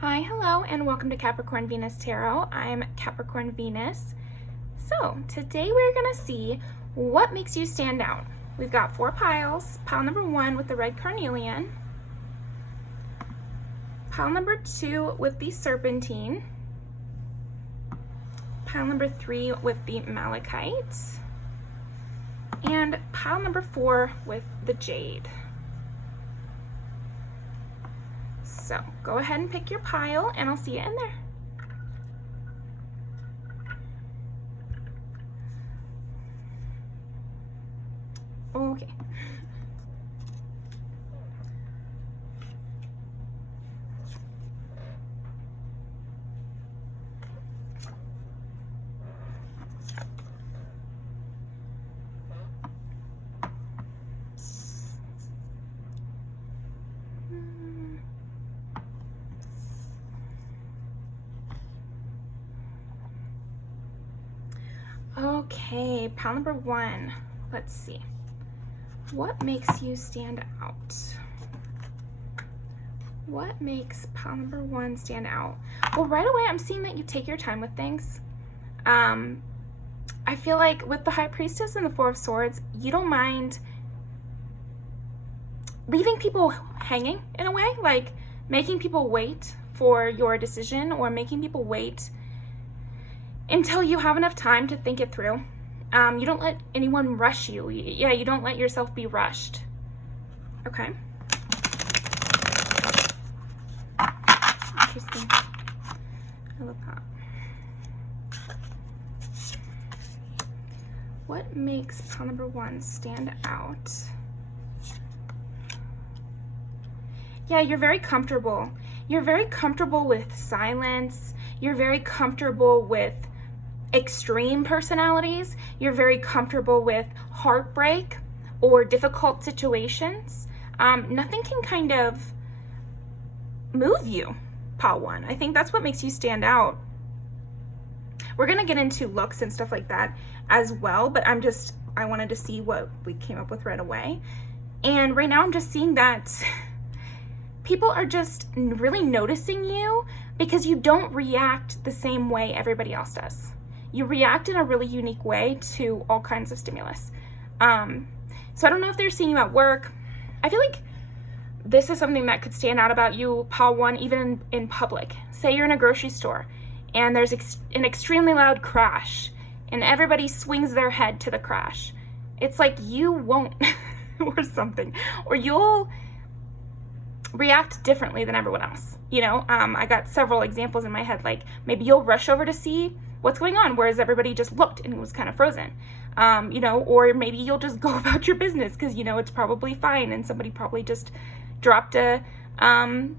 Hi, hello, and welcome to Capricorn Venus Tarot. I'm Capricorn Venus. So, today we're going to see what makes you stand out. We've got 4 piles. Pile number 1 with the red carnelian. Pile number 2 with the serpentine. Pile number 3 with the malachite. And pile number 4 with the jade. So go ahead and pick your pile and I'll see you in there. Okay. Okay, pile number 1. Let's see. What makes you stand out? What makes pile number 1 stand out? Well, right away, I'm seeing that you take your time with things. I feel like with the High Priestess and the 4 of Swords, you don't mind leaving people hanging in a way, like making people wait for your decision or making people wait until you have enough time to think it through. You don't let anyone rush you. Yeah, you don't let yourself be rushed. Okay. Interesting. I love that. What makes pile number 1 stand out? Yeah, you're very comfortable. You're very comfortable with silence. You're very comfortable with extreme personalities. You're very comfortable with heartbreak or difficult situations. Nothing can kind of move you, pile 1. I think that's what makes you stand out. We're gonna get into looks and stuff like that as well, but I wanted to see what we came up with right away. And right now I'm just seeing that people are just really noticing you because you don't react the same way everybody else does. You react in a really unique way to all kinds of stimulus. So I don't know if they're seeing you at work. I feel like this is something that could stand out about you, pile 1, even in public. Say you're in a grocery store and there's an extremely loud crash and everybody swings their head to the crash. It's like you won't or something, or you'll react differently than everyone else. You know, I got several examples in my head, like maybe you'll rush over to see what's going on, whereas everybody just looked and was kind of frozen. You know, or maybe you'll just go about your business because you know it's probably fine and somebody probably just dropped a can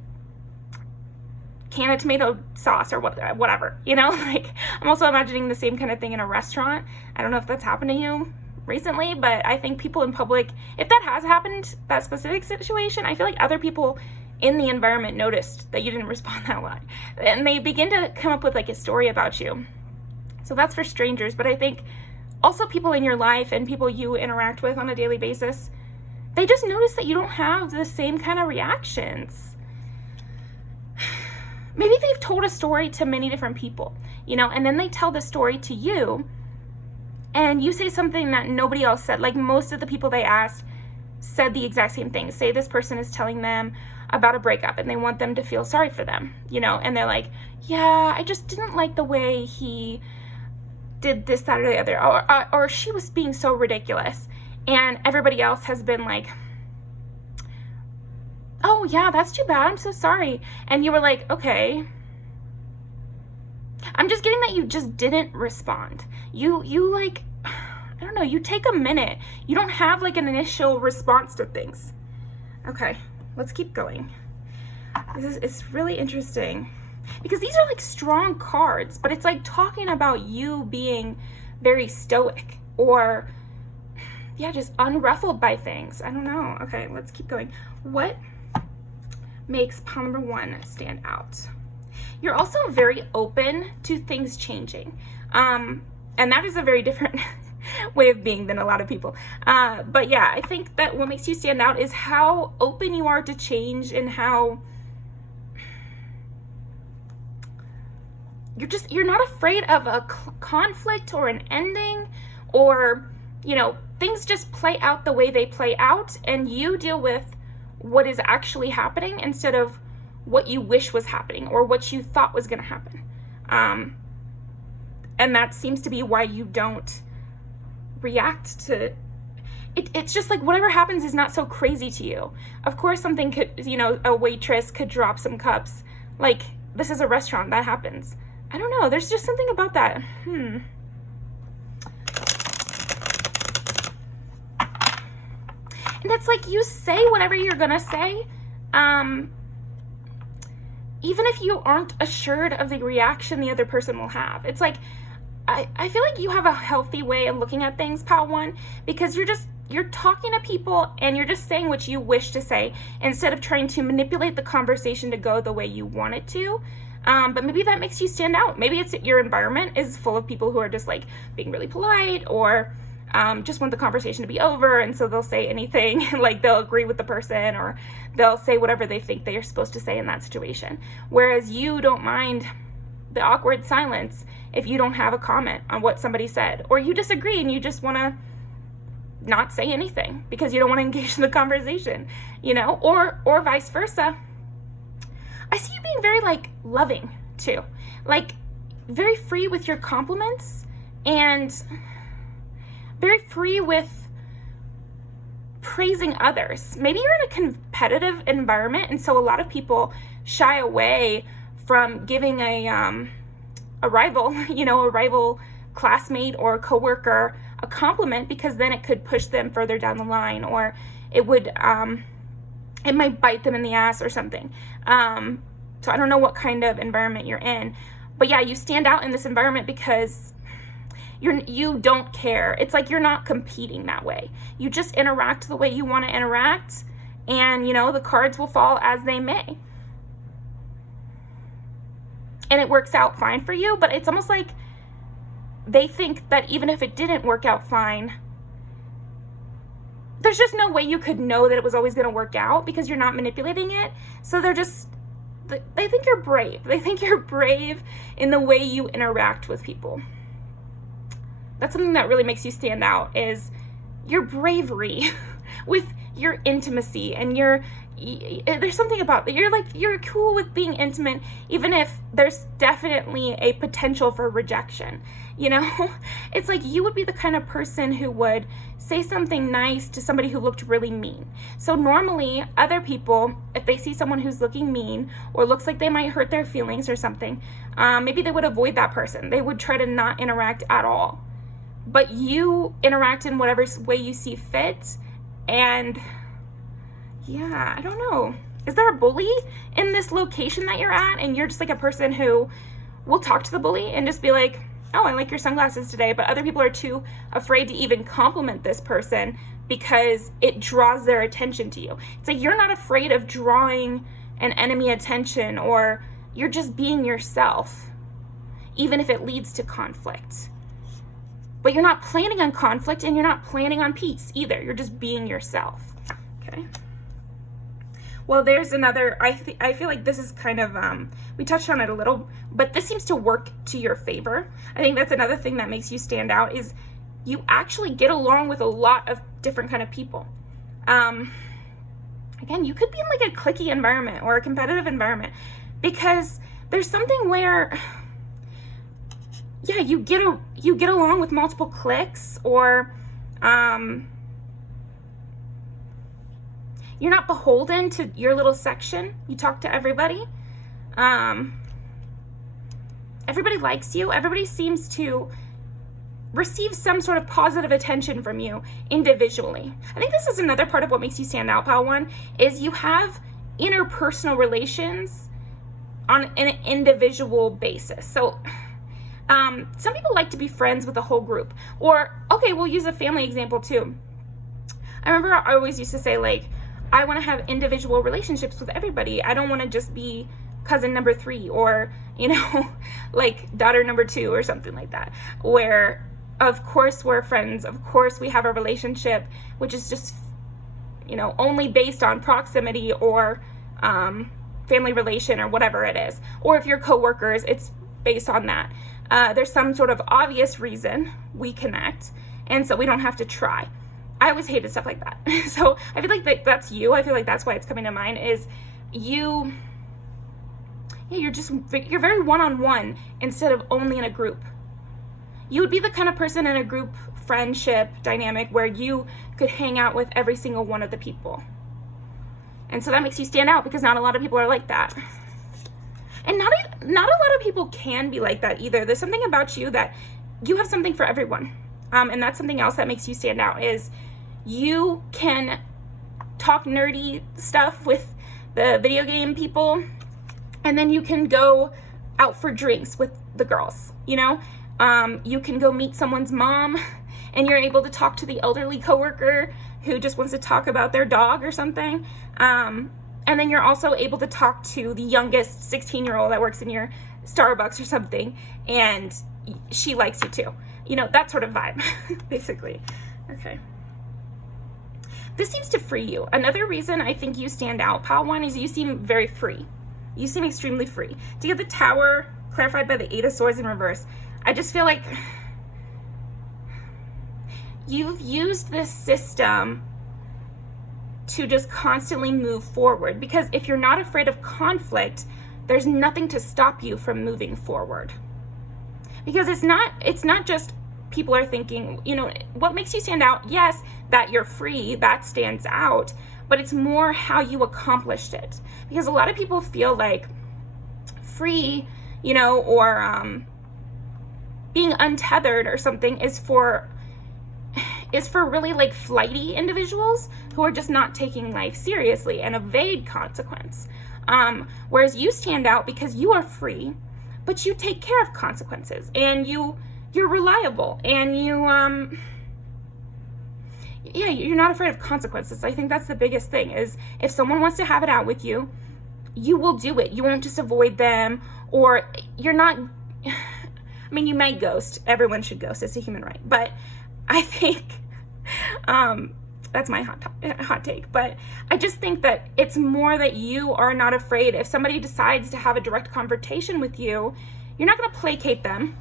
of tomato sauce or whatever, you know. Like, I'm also imagining the same kind of thing in a restaurant. I don't know if that's happened to you recently, but I think people in public, if that has happened, that specific situation, I feel like other people in the environment noticed that you didn't respond that well, and they begin to come up with like a story about you. So that's for strangers, but I think also people in your life and people you interact with on a daily basis, they just notice that you don't have the same kind of reactions. Maybe they've told a story to many different people, you know, and then they tell the story to you and you say something that nobody else said. Like most of the people they asked said the exact same thing. Say this person is telling them about a breakup and they want them to feel sorry for them, you know, and they're like, yeah, I just didn't like the way he did this, that, or the other, or she was being so ridiculous. And everybody else has been like, oh yeah, that's too bad, I'm so sorry. And you were like, okay. I'm just getting that you just didn't respond. You like, I don't know, you take a minute. You don't have like an initial response to things. Okay, let's keep going. It's really interesting because these are like strong cards, but it's like talking about you being very stoic or yeah, just unruffled by things. I don't know. Okay, let's keep going. What makes pile number 1 stand out? You're also very open to things changing. And that is a very different way of being than a lot of people. But yeah, I think that what makes you stand out is how open you are to change and how you're not afraid of a conflict or an ending, or, things just play out the way they play out, and you deal with what is actually happening instead of what you wish was happening or what you thought was going to happen. And that seems to be why you don't react to it. It's just like whatever happens is not so crazy to you. Of course, something could, a waitress could drop some cups. Like, this is a restaurant, that happens. I don't know, there's just something about that. And it's like, you say whatever you're gonna say, even if you aren't assured of the reaction the other person will have. It's like, I feel like you have a healthy way of looking at things, Pal One, because you're talking to people and you're just saying what you wish to say instead of trying to manipulate the conversation to go the way you want it to. But maybe that makes you stand out. Maybe it's your environment is full of people who are just like being really polite, or just want the conversation to be over, and so they'll say anything, like they'll agree with the person, or they'll say whatever they think they are supposed to say in that situation. Whereas you don't mind the awkward silence if you don't have a comment on what somebody said, or you disagree and you just want to not say anything because you don't want to engage in the conversation, or vice versa. I see you being very loving too, very free with your compliments and very free with praising others. Maybe you're in a competitive environment, and so a lot of people shy away from giving a rival, a rival classmate or coworker a compliment, because then it could push them further down the line, or it would, it might bite them in the ass or something. So I don't know what kind of environment you're in, but yeah, you stand out in this environment because you don't care. It's like you're not competing that way. You just interact the way you want to interact, and the cards will fall as they may. And it works out fine for you, but it's almost like they think that even if it didn't work out fine, there's just no way you could know that it was always going to work out because you're not manipulating it. So they think you're brave. They think you're brave in the way you interact with people. That's something that really makes you stand out, is your bravery with your intimacy, and there's something about that. You're cool with being intimate, even if there's definitely a potential for rejection. It's like you would be the kind of person who would say something nice to somebody who looked really mean. So normally other people, if they see someone who's looking mean or looks like they might hurt their feelings or something, maybe they would avoid that person. They would try to not interact at all. But you interact in whatever way you see fit. And yeah, I don't know. Is there a bully in this location that you're at? And you're just like a person who will talk to the bully and just be like, oh, I like your sunglasses today. But other people are too afraid to even compliment this person because it draws their attention to you. It's like you're not afraid of drawing an enemy attention, or you're just being yourself, even if it leads to conflict. But you're not planning on conflict, and you're not planning on peace either. You're just being yourself. Okay. Well, there's another, I feel like this is kind of, we touched on it a little, but this seems to work to your favor. I think that's another thing that makes you stand out, is you actually get along with a lot of different kind of people. Again, you could be in a cliquey environment or a competitive environment, because there's something where, yeah, you get along with multiple cliques, or you're not beholden to your little section. You talk to everybody. Everybody likes you. Everybody seems to receive some sort of positive attention from you individually. I think this is another part of what makes you stand out, Pal One, is you have interpersonal relations on an individual basis. So some people like to be friends with the whole group. Or, okay, we'll use a family example too. I remember I always used to say, I want to have individual relationships with everybody. I don't want to just be cousin number 3, or, daughter number 2 or something like that, where of course we're friends. Of course we have a relationship, which is just, only based on proximity or family relation or whatever it is. Or if you're coworkers, it's based on that. There's some sort of obvious reason we connect, and so we don't have to try. I always hated stuff like that. So I feel like that's you. I feel like that's why it's coming to mind, is you're very one-on-one instead of only in a group. You would be the kind of person in a group friendship dynamic where you could hang out with every single one of the people. And so that makes you stand out, because not a lot of people are like that. And not a lot of people can be like that either. There's something about you that you have something for everyone. And that's something else that makes you stand out, is you can talk nerdy stuff with the video game people, and then you can go out for drinks with the girls, you know? You can go meet someone's mom, and you're able to talk to the elderly coworker who just wants to talk about their dog or something. And then you're also able to talk to the youngest 16-year-old that works in your Starbucks or something, and she likes you too. You know, that sort of vibe, basically. Okay. This seems to free you. Another reason I think you stand out, pile 1, is you seem very free. You seem extremely free. To get the Tower clarified by the 8 of Swords in reverse, I just feel like you've used this system to just constantly move forward, because if you're not afraid of conflict, there's nothing to stop you from moving forward. Because it's not just people are thinking, you know, what makes you stand out? Yes, that you're free, that stands out, but it's more how you accomplished it. Because a lot of people feel like free, you know, or being untethered or something is for really like flighty individuals who are just not taking life seriously and evade consequence. Whereas you stand out because you are free, but you take care of consequences, and you're reliable, and you're not afraid of consequences. I think that's the biggest thing, is if someone wants to have it out with you, you will do it. You won't just avoid them, or you're not, I mean, you may ghost. Everyone should ghost. It's a human right. But I think, that's my hot take, but I just think that it's more that you are not afraid. If somebody decides to have a direct confrontation with you, you're not going to placate them,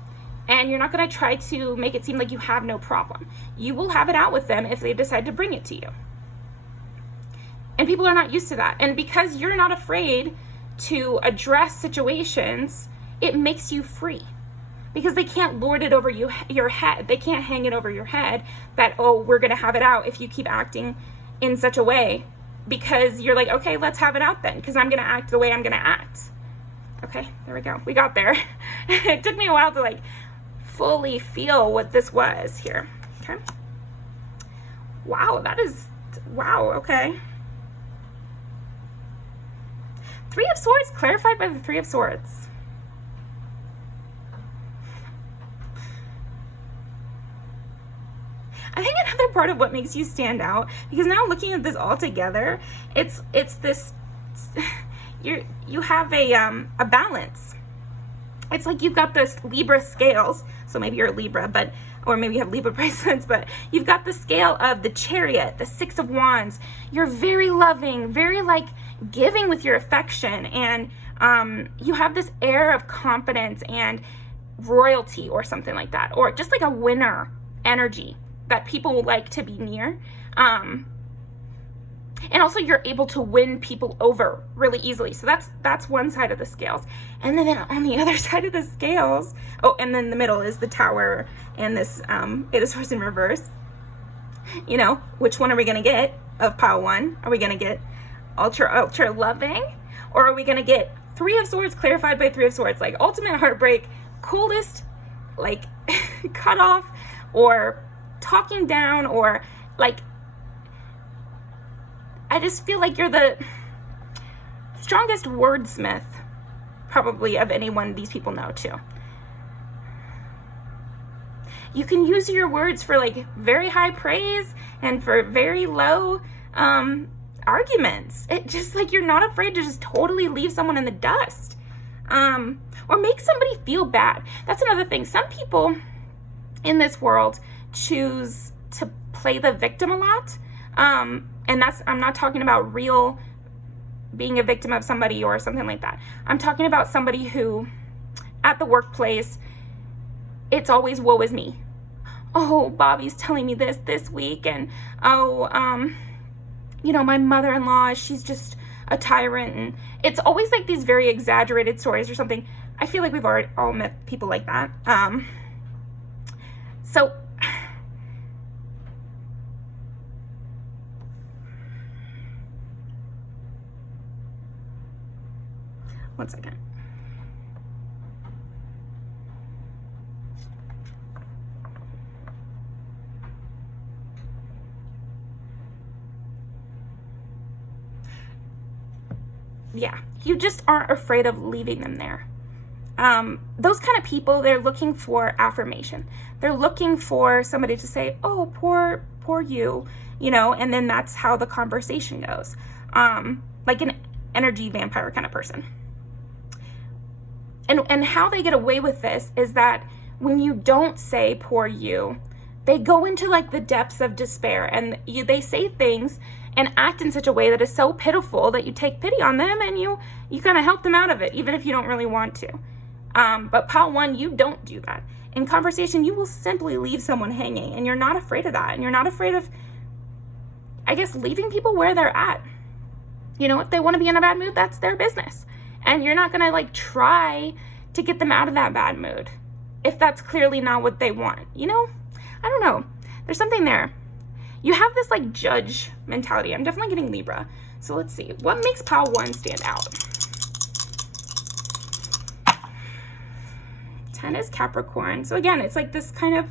and you're not going to try to make it seem like you have no problem. You will have it out with them if they decide to bring it to you. And people are not used to that. And because you're not afraid to address situations, it makes you free. Because they can't lord it over your head. They can't hang it over your head that, oh, we're going to have it out if you keep acting in such a way. Because you're like, okay, let's have it out then, because I'm going to act the way I'm going to act. Okay, there we go. We got there. It took me a while to like fully feel what this was here. Okay. Wow, wow, okay. 3 of Swords clarified by the 3 of Swords. I think another part of what makes you stand out, because now looking at this all together, it's this, you have a balance. It's like you've got this Libra scales, so maybe you're a Libra, or maybe you have Libra bracelets, but you've got the scale of the Chariot, the 6 of Wands. You're very loving, very like giving with your affection, and you have this air of confidence and royalty or something like that, or just like a winner energy that people like to be near. And also you're able to win people over really easily. So that's one side of the scales. And then on the other side of the scales, oh, and then the middle is the Tower and this 8 of Swords in reverse. You know, which one are we going to get of pile 1? Are we going to get ultra loving? Or are we going to get 3 of Swords clarified by 3 of Swords? Like ultimate heartbreak, coldest, like cut off, or talking down, or like, I just feel like you're the strongest wordsmith probably of anyone these people know too. You can use your words for like very high praise and for very low arguments. It just like, you're not afraid to just totally leave someone in the dust, or make somebody feel bad. That's another thing. Some people in this world choose to play the victim a lot. And I'm not talking about real being a victim of somebody or something like that. I'm talking about somebody who at the workplace, it's always woe is me. Oh, Bobby's telling me this week, and my mother-in-law, she's just a tyrant, and it's always like these very exaggerated stories or something. I feel like we've already all met people like that. So one second. Yeah, you just aren't afraid of leaving them there. Those kind of people, they're looking for affirmation. They're looking for somebody to say, oh, poor you, and then that's how the conversation goes. Like an energy vampire kind of person. And how they get away with this is that when you don't say poor you, they go into like the depths of despair, and they say things and act in such a way that is so pitiful that you take pity on them, and you kind of help them out of it, even if you don't really want to. But pile one, you don't do that. In conversation, you will simply leave someone hanging, and you're not afraid of that. And you're not afraid of, I guess, leaving people where they're at. If they want to be in a bad mood, that's their business. And you're not going to like try to get them out of that bad mood if that's clearly not what they want. I don't know. There's something there. You have this like judge mentality. I'm definitely getting Libra. So let's see. What makes pile one stand out? 10 is Capricorn. So again, it's like this kind of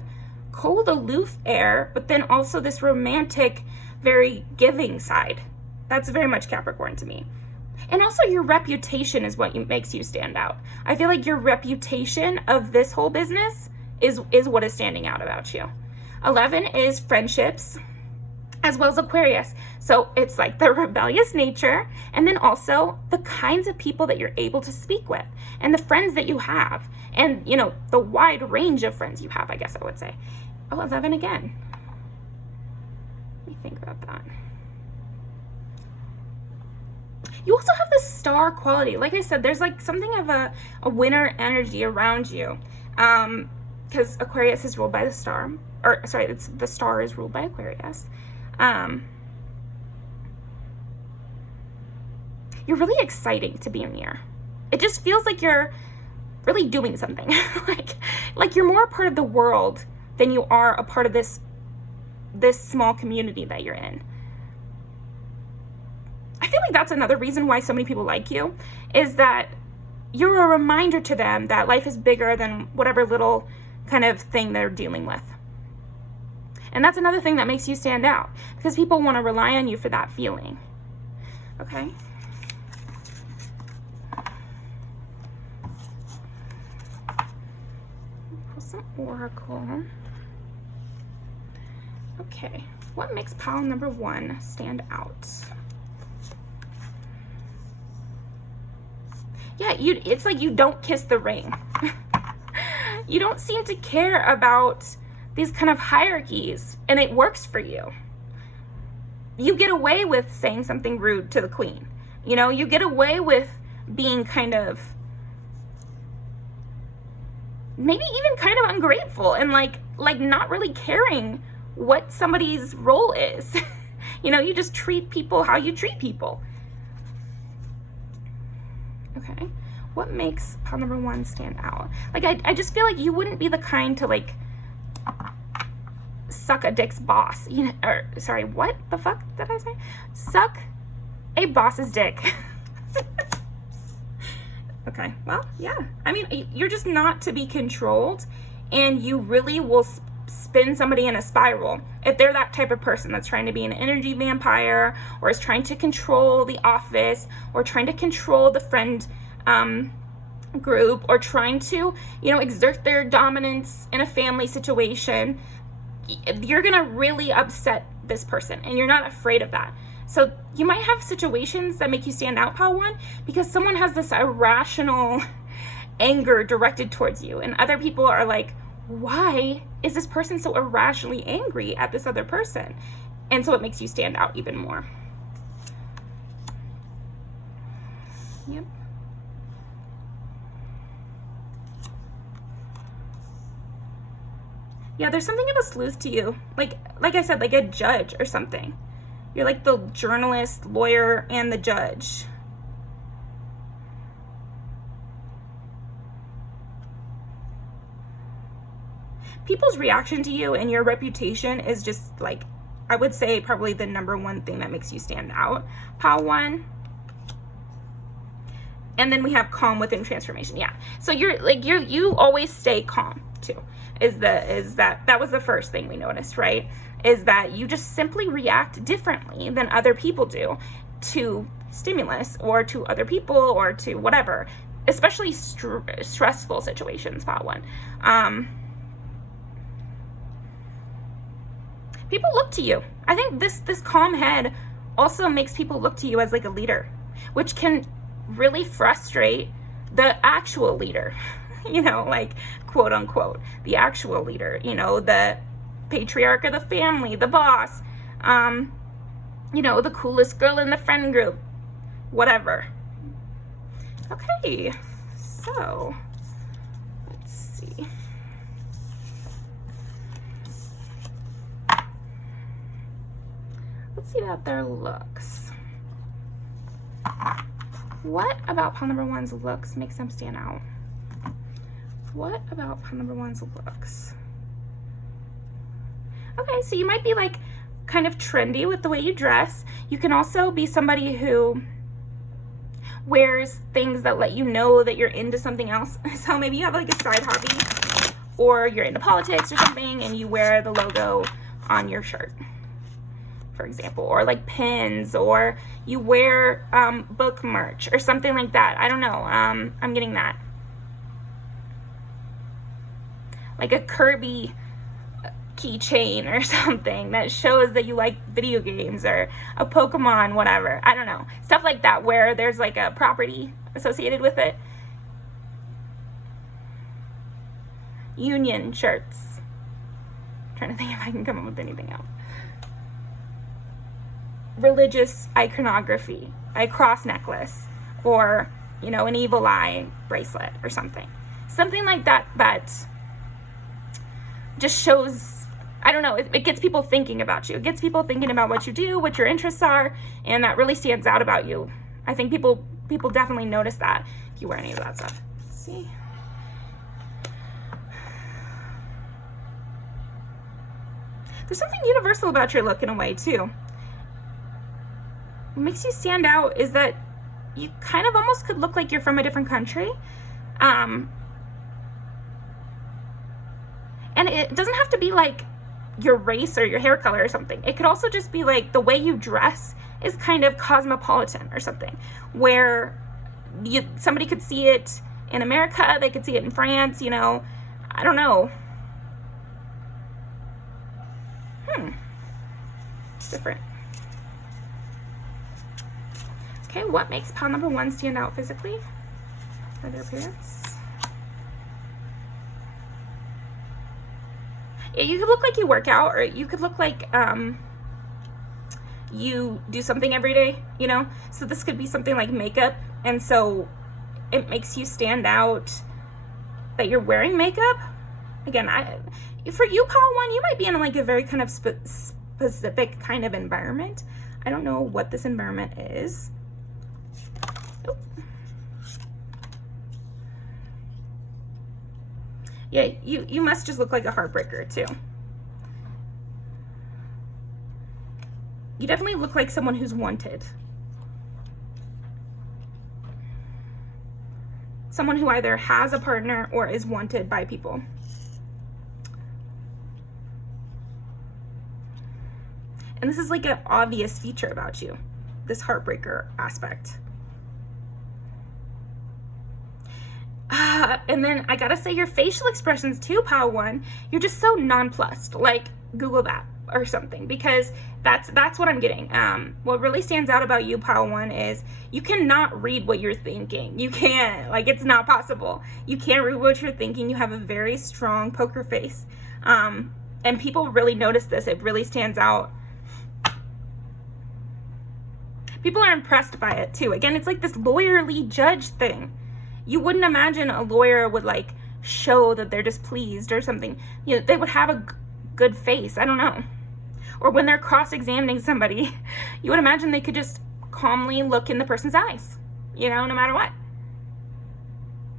cold, aloof air, but then also this romantic, very giving side. That's very much Capricorn to me. And also your reputation is what makes you stand out. I feel like your reputation of this whole business is what is standing out about you. 11 is friendships, as well as Aquarius. So it's like the rebellious nature, and then also the kinds of people that you're able to speak with, and the friends that you have, and the wide range of friends you have, I guess I would say. Oh, 11 again. Let me think about that. You also have this star quality. Like I said, there's like something of a winter energy around you. Because Aquarius is ruled by the star. The star is ruled by Aquarius. You're really exciting to be near. It just feels like you're really doing something. like you're more a part of the world than you are a part of this small community that you're in. I feel like that's another reason why so many people like you, is that you're a reminder to them that life is bigger than whatever little kind of thing they're dealing with. And that's another thing that makes you stand out, because people want to rely on you for that feeling. Okay. Pull some oracle. Okay. What makes pile number 1 stand out? Yeah, it's like you don't kiss the ring. You don't seem to care about these kind of hierarchies, and it works for you. You get away with saying something rude to the queen. You get away with being kind of, maybe even kind of ungrateful, and like not really caring what somebody's role is. You just treat people how you treat people. Okay, what makes pile number 1 stand out? Like, I just feel like you wouldn't be the kind to like suck a dick's boss. What the fuck did I say? Suck a boss's dick. Okay, well, yeah. I mean, you're just not to be controlled, and you really will spin somebody in a spiral if they're that type of person that's trying to be an energy vampire, or is trying to control the office, or trying to control the friend group, or trying to exert their dominance in a family situation. You're gonna really upset this person, and you're not afraid of that. So you might have situations that make you stand out, pile 1, because someone has this irrational anger directed towards you, and other people are like, why is this person so irrationally angry at this other person? And so it makes you stand out even more. Yep. Yeah, there's something of a sleuth to you. Like I said, like a judge or something. You're like the journalist, lawyer, and the judge. People's reaction to you and your reputation is just like, I would say, probably the number one thing that makes you stand out, Pile 1. And then we have calm within transformation. Yeah. So you always stay calm too. That was the first thing we noticed, right? Is that you just simply react differently than other people do to stimulus or to other people or to whatever, especially stressful situations, Pile 1. People look to you. I think this calm head also makes people look to you as like a leader, which can really frustrate the actual leader, you know, like quote unquote, the actual leader, you know, the patriarch of the family, the boss, you know, the coolest girl in the friend group, whatever. Okay, so let's see. Let's see about their looks. What about pile number 1's looks makes them stand out? What about pile number 1's looks? Okay, so you might be like kind of trendy with the way you dress. You can also be somebody who wears things that let you know that you're into something else. So maybe you have like a side hobby, or you're into politics or something and you wear the logo on your shirt, for example, or like pins, or you wear book merch or something like that. I don't know. I'm getting that. Like a Kirby keychain or something that shows that you like video games, or a Pokemon, whatever. I don't know. Stuff like that where there's like a property associated with it. Union shirts. I'm trying to think if I can come up with anything else. Religious iconography, a cross necklace, or, you know, an evil eye bracelet or something like that, that just shows, I don't know, it gets people thinking about you. It gets people thinking about what you do, what your interests are, and that really stands out about you. I think people definitely notice that if you wear any of that stuff. Let's see. There's something universal about your look in a way too. What makes you stand out is that you kind of almost could look like you're from a different country. And it doesn't have to be like your race or your hair color or something. It could also just be like the way you dress is kind of cosmopolitan or something, where somebody could see it in America, they could see it in France, you know, I don't know. Different. Okay, what makes pile number 1 stand out physically? Or their appearance? Yeah, you could look like you work out, or you could look like you do something every day, you know? So this could be something like makeup, and so it makes you stand out that you're wearing makeup. Again, for you, pile 1, you might be in like a very kind of specific kind of environment. I don't know what this environment is. Oh. Yeah, you must just look like a heartbreaker too. You definitely look like someone who's wanted. Someone who either has a partner or is wanted by people. And this is like an obvious feature about you, this heartbreaker aspect. And then I gotta say, your facial expressions too, pile 1, you're just so nonplussed. Like, Google that or something, because that's what I'm getting. What really stands out about you, pile 1, is you cannot read what you're thinking. You can't. Like, it's not possible. You can't read what you're thinking. You have a very strong poker face. And people really notice this. It really stands out. People are impressed by it too. Again, it's like this lawyerly judge thing. You wouldn't imagine a lawyer would like show that they're displeased or something. You know, they would have a good face. I don't know. Or when they're cross-examining somebody, you would imagine they could just calmly look in the person's eyes, you know, no matter what.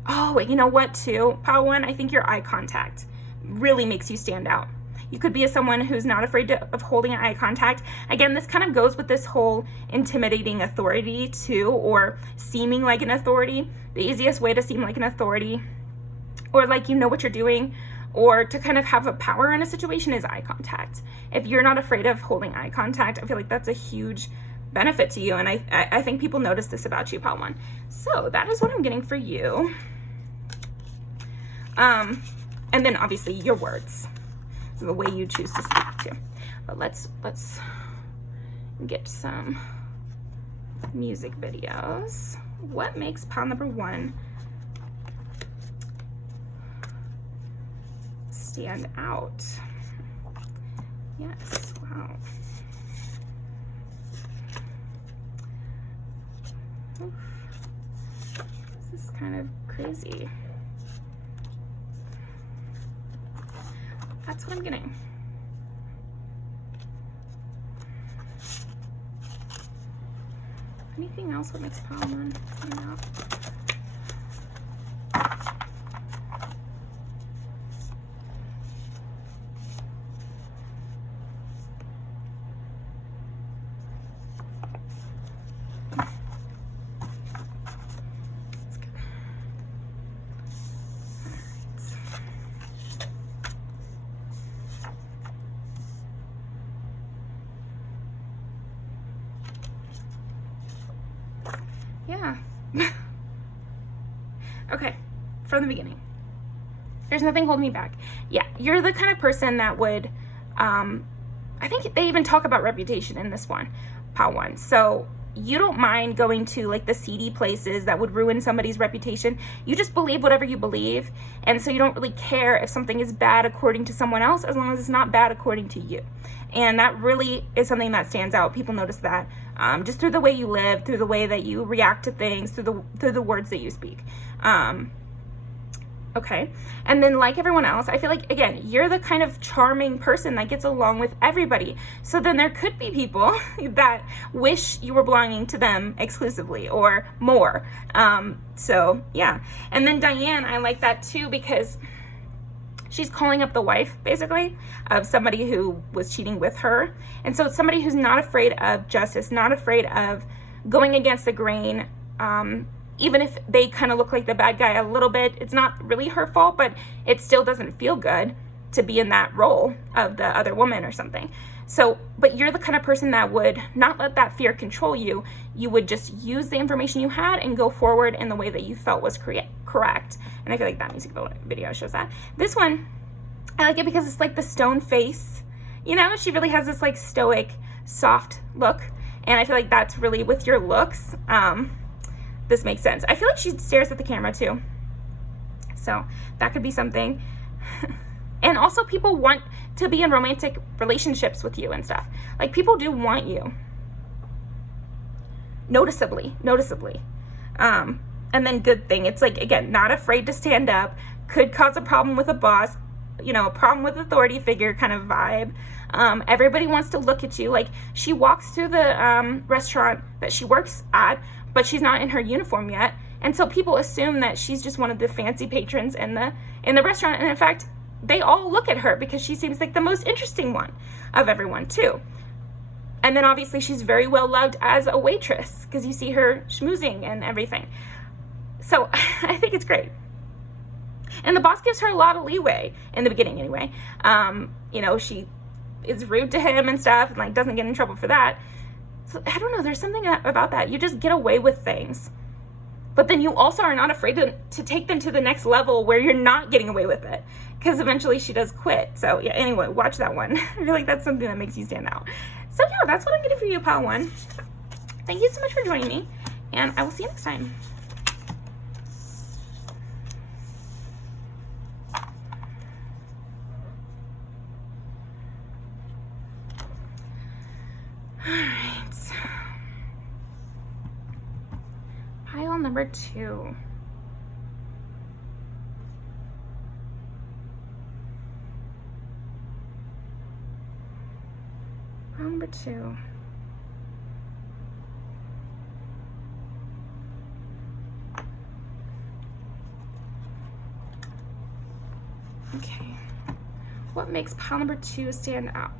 Oh, you know what too, Pile 1? I think your eye contact really makes you stand out. You could be someone who's not afraid of holding eye contact. Again, this kind of goes with this whole intimidating authority too, or seeming like an authority. The easiest way to seem like an authority, or like you know what you're doing, or to kind of have a power in a situation is eye contact. If you're not afraid of holding eye contact, I feel like that's a huge benefit to you. And I think people notice this about you, Pile 1. So that is what I'm getting for you. And then obviously your words, so the way you choose to speak too. But let's get some music videos. What makes pile number 1 stand out? Yes, wow. Oof. This is kind of crazy. That's what I'm getting. Anything else what makes pile 1 stand out? Yeah. Okay, from the beginning. There's nothing holding me back. Yeah, you're the kind of person that would, I think they even talk about reputation in this one, pile 1. So you don't mind going to like the seedy places that would ruin somebody's reputation. You just believe whatever you believe. And so you don't really care if something is bad according to someone else, as long as it's not bad according to you. And that really is something that stands out. People notice that just through the way you live, through the way that you react to things, through the words that you speak. Okay. And then like everyone else, I feel like, again, you're the kind of charming person that gets along with everybody. So then there could be people that wish you were belonging to them exclusively or more. So yeah. And then Diane, I like that too, because she's calling up the wife, basically, of somebody who was cheating with her. And so it's somebody who's not afraid of justice, not afraid of going against the grain, even if they kind of look like the bad guy a little bit. It's not really her fault, but it still doesn't feel good to be in that role of the other woman or something. So, but you're the kind of person that would not let that fear control you. You would just use the information you had and go forward in the way that you felt was correct. And I feel like that music video shows that. This one, I like it because it's like the stone face. You know, she really has this like stoic, soft look. And I feel like that's really with your looks. This makes sense. I feel like she stares at the camera too. So that could be something. And also people want to be in romantic relationships with you and stuff. Like people do want you. Noticeably. And then good thing. It's like, again, not afraid to stand up. Could cause a problem with a boss. You know, a problem with authority figure kind of vibe. Everybody wants to look at you. Like she walks through the restaurant that she works at, but she's not in her uniform yet. And so people assume that she's just one of the fancy patrons in the restaurant. And in fact, they all look at her because she seems like the most interesting one of everyone too. And then obviously she's very well loved as a waitress because you see her schmoozing and everything. So I think it's great. And the boss gives her a lot of leeway in the beginning anyway. You know, she is rude to him and stuff and like doesn't get in trouble for that. So I don't know, there's something about that. You just get away with things. But then you also are not afraid to take them to the next level where you're not getting away with it. Because eventually she does quit. So yeah, anyway, watch that one. I feel like that's something that makes you stand out. So yeah, that's what I'm getting for you, pile 1. Thank you so much for joining me. And I will see you next time. Alright. Pile number 2. Pile number 2. Okay. What makes pile number 2 stand out?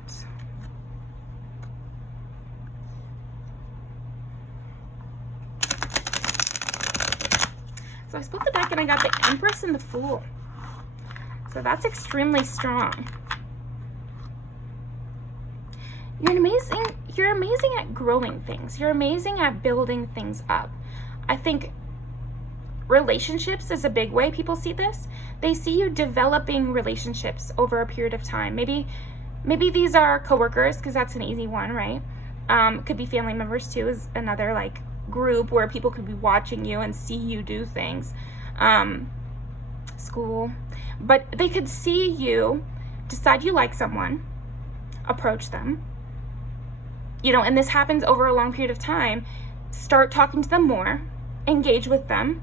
So I split the deck and I got the Empress and the Fool. So that's extremely strong. You're amazing at growing things. You're amazing at building things up. I think relationships is a big way people see this. They see you developing relationships over a period of time. Maybe these are coworkers, because that's an easy one, right? Could be family members too, is another like group where people could be watching you and see you do things. School. But they could see you decide you like someone, approach them, and this happens over a long period of time. Start talking to them more, engage with them,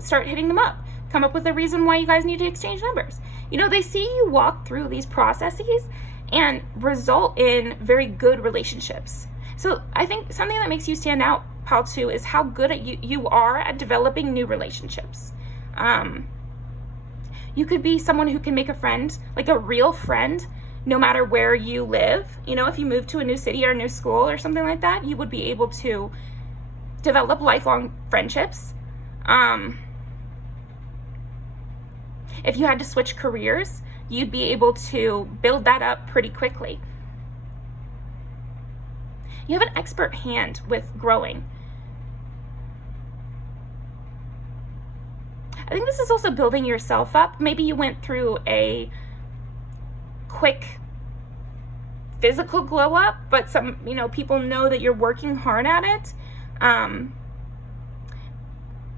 start hitting them up, come up with a reason why you guys need to exchange numbers. They see you walk through these processes and result in very good relationships. So I think something that makes you stand out, pile 2, is how good you are at developing new relationships. You could be someone who can make a friend, like a real friend, no matter where you live. If you move to a new city or a new school or something like that, you would be able to develop lifelong friendships. If you had to switch careers, you'd be able to build that up pretty quickly. You have an expert hand with growing. I think this is also building yourself up. Maybe you went through a quick physical glow up, but people know that you're working hard at it.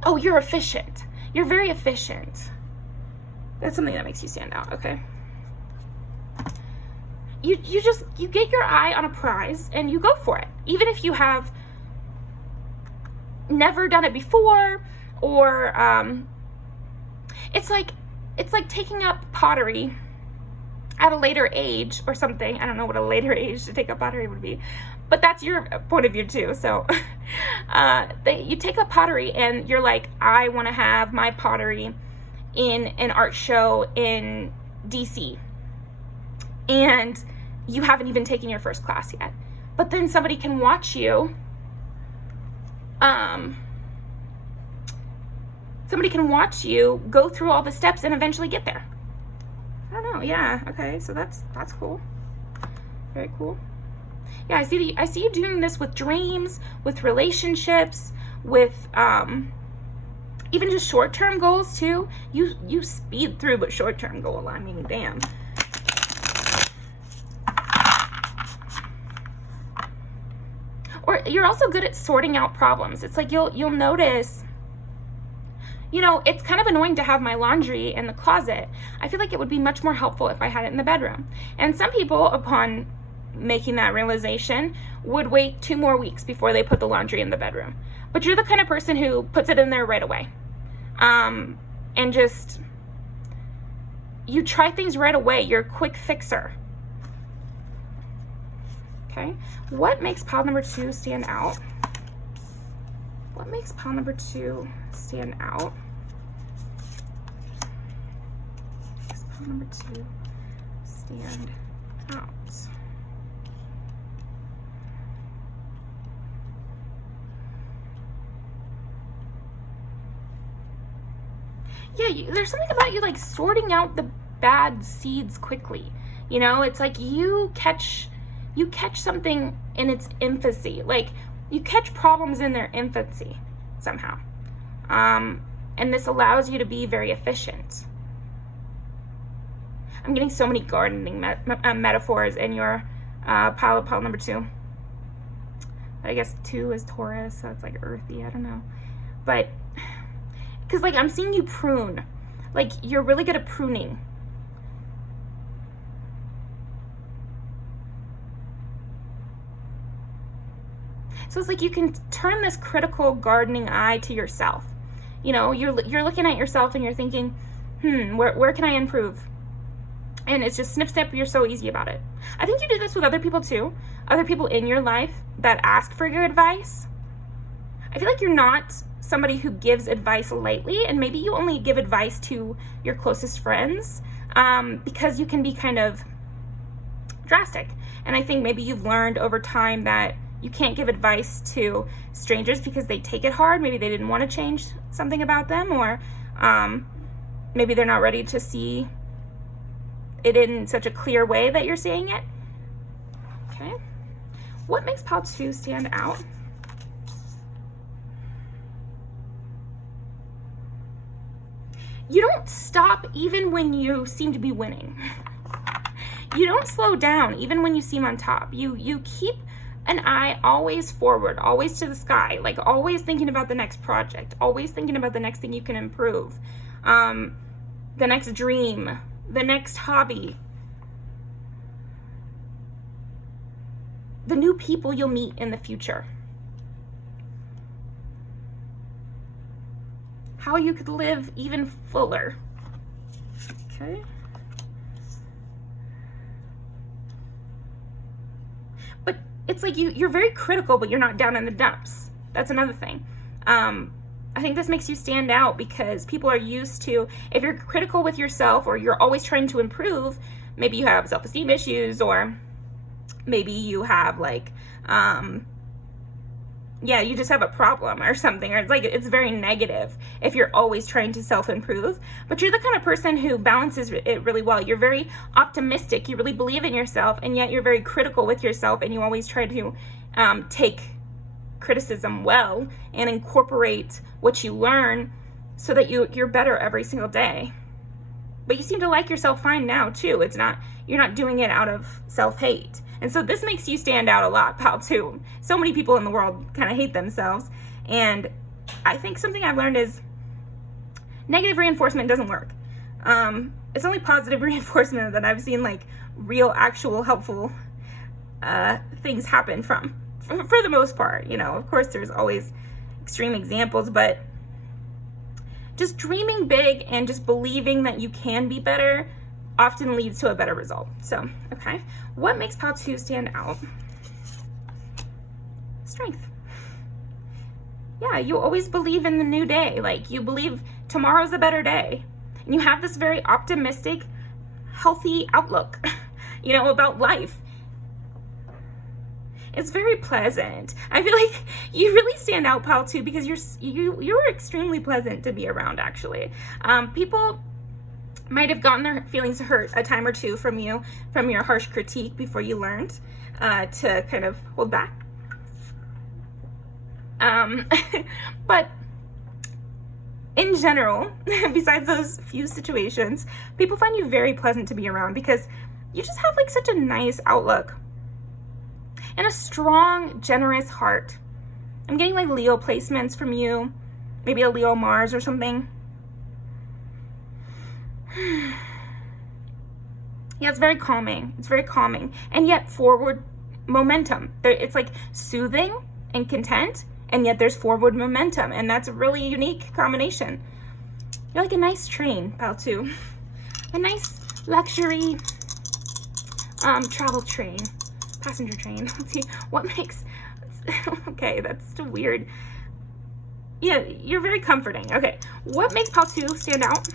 You're efficient. You're very efficient. That's something that makes you stand out, okay? You get your eye on a prize and you go for it. Even if you have never done it before, or it's like taking up pottery at a later age or something. I don't know what a later age to take up pottery would be, but that's your point of view too. So you take up pottery and you're like, I want to have my pottery in an art show in DC, and you haven't even taken your first class yet, but then somebody can watch you go through all the steps and eventually get there. I don't know. Yeah. Okay. So that's cool. Very cool. Yeah. I see you doing this with dreams, with relationships, with even just short-term goals too. You speed through, but short-term goal, I mean, damn. Or you're also good at sorting out problems. It's like you'll notice, it's kind of annoying to have my laundry in the closet. I feel like it would be much more helpful if I had it in the bedroom. And some people, upon making that realization, would wait 2 more weeks before they put the laundry in the bedroom. But you're the kind of person who puts it in there right away. And just, you try things right away. You're a quick fixer. Okay. What makes pile number 2 stand out? What makes pile number 2 stand out? Makes pile number 2 stand out. Yeah, there's something about you like sorting out the bad seeds quickly. It's like you catch something in its infancy. Like you catch problems in their infancy somehow. And this allows you to be very efficient. I'm getting so many gardening metaphors in your pile number 2. But I guess 2 is Taurus, so it's like earthy. I don't know. But because I'm seeing you prune. Like you're really good at pruning. So it's like you can turn this critical gardening eye to yourself. You're looking at yourself and you're thinking, where can I improve? And it's just snip, snip, you're so easy about it. I think you do this with other people too. Other people in your life that ask for your advice. I feel like you're not somebody who gives advice lightly, and maybe you only give advice to your closest friends because you can be kind of drastic. And I think maybe you've learned over time that you can't give advice to strangers because they take it hard. Maybe they didn't want to change something about them, or maybe they're not ready to see it in such a clear way that you're seeing it. Okay. What makes pile 2 stand out? You don't stop even when you seem to be winning. You don't slow down even when you seem on top. You keep an eye always forward, always to the sky, like always thinking about the next project, always thinking about the next thing you can improve, the next dream, the next hobby, the new people you'll meet in the future, how you could live even fuller. Okay. But it's like you're very critical, but you're not down in the dumps. That's another thing. I think this makes you stand out because people are used to, if you're critical with yourself or you're always trying to improve, maybe you have self-esteem issues, or maybe you have like, you just have a problem or something, or it's very negative if you're always trying to self-improve. But you're the kind of person who balances it really well. You're very optimistic, you really believe in yourself, and yet you're very critical with yourself, and you always try to take criticism well and incorporate what you learn so that you're better every single day. But you seem to like yourself fine now too. You're not doing it out of self-hate. And so this makes you stand out a lot, pal, too. So many people in the world kind of hate themselves. And I think something I've learned is negative reinforcement doesn't work. It's only positive reinforcement that I've seen like real, actual, helpful things happen from, for the most part. You know, of course, there's always extreme examples, but just dreaming big and just believing that you can be better often leads to a better result. So, okay. What makes pile 2 stand out? Strength. Yeah, you always believe in the new day. Like, you believe tomorrow's a better day. And you have this very optimistic, healthy outlook, about life. It's very pleasant. I feel like you really stand out, pile 2, because you're extremely pleasant to be around, actually. People might have gotten their feelings hurt a time or two from you, from your harsh critique before you learned to kind of hold back. But in general, besides those few situations, people find you very pleasant to be around because you just have like such a nice outlook and a strong, generous heart. I'm getting like Leo placements from you, maybe a Leo Mars or something. Yeah, it's very calming. It's very calming. And yet forward momentum. It's like soothing and content, and yet there's forward momentum. And that's a really unique combination. You're like a nice train, pal 2. A nice luxury travel train. Passenger train. Let's see. What makes... Okay, that's still weird. Yeah, you're very comforting. Okay. What makes pal 2 stand out?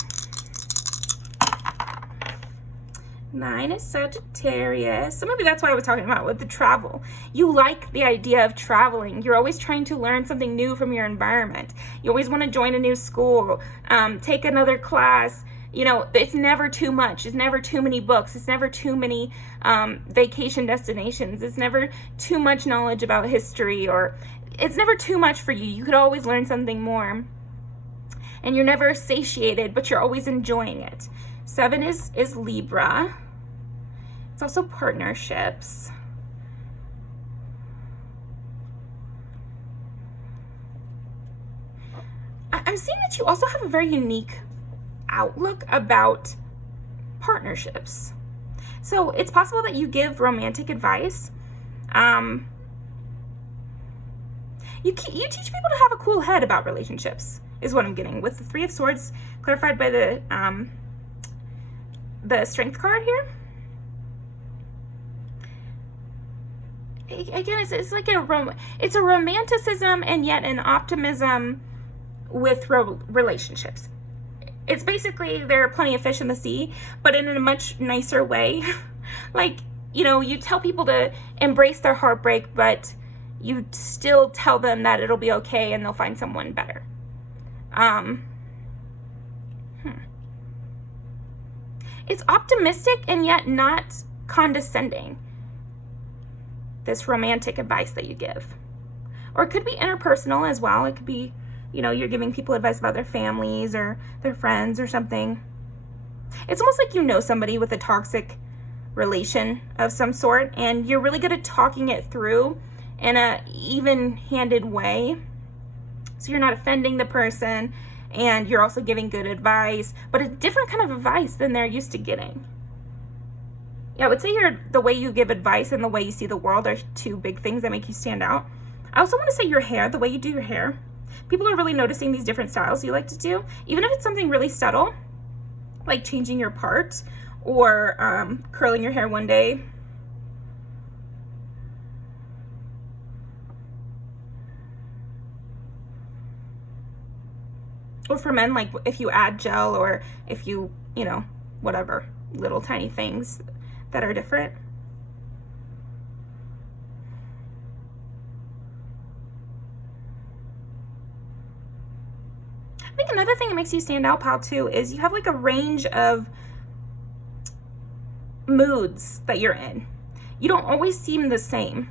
9 is Sagittarius. So maybe that's what I was talking about with the travel. You like the idea of traveling. You're always trying to learn something new from your environment. You always want to join a new school, take another class. It's never too much. It's never too many books. It's never too many vacation destinations. It's never too much knowledge about history, or it's never too much for you. You could always learn something more. And you're never satiated, but you're always enjoying it. 7 is Libra. It's also partnerships. I'm seeing that you also have a very unique outlook about partnerships. So it's possible that you give romantic advice. You teach people to have a cool head about relationships, is what I'm getting with the 3 of Swords clarified by the the Strength card here. Again, it's like it's a romanticism and yet an optimism with relationships. It's basically there are plenty of fish in the sea, but in a much nicer way. Like, you know, you tell people to embrace their heartbreak, but you still tell them that it'll be okay and they'll find someone better. It's optimistic and yet not condescending, this romantic advice that you give. Or it could be interpersonal as well. It could be, you know, you're giving people advice about their families or their friends or something. It's almost like you know somebody with a toxic relation of some sort, and you're really good at talking it through in a even-handed way. So you're not offending the person, and you're also giving good advice, but a different kind of advice than they're used to getting. Yeah, I would say the way you give advice and the way you see the world are two big things that make you stand out. I also want to say your hair, the way you do your hair. People are really noticing these different styles you like to do, even if it's something really subtle, like changing your part or curling your hair one day. Or for men, like if you add gel or if you know, whatever, little tiny things that are different. I think another thing that makes you stand out, pal, too, is you have like a range of moods that you're in. You don't always seem the same.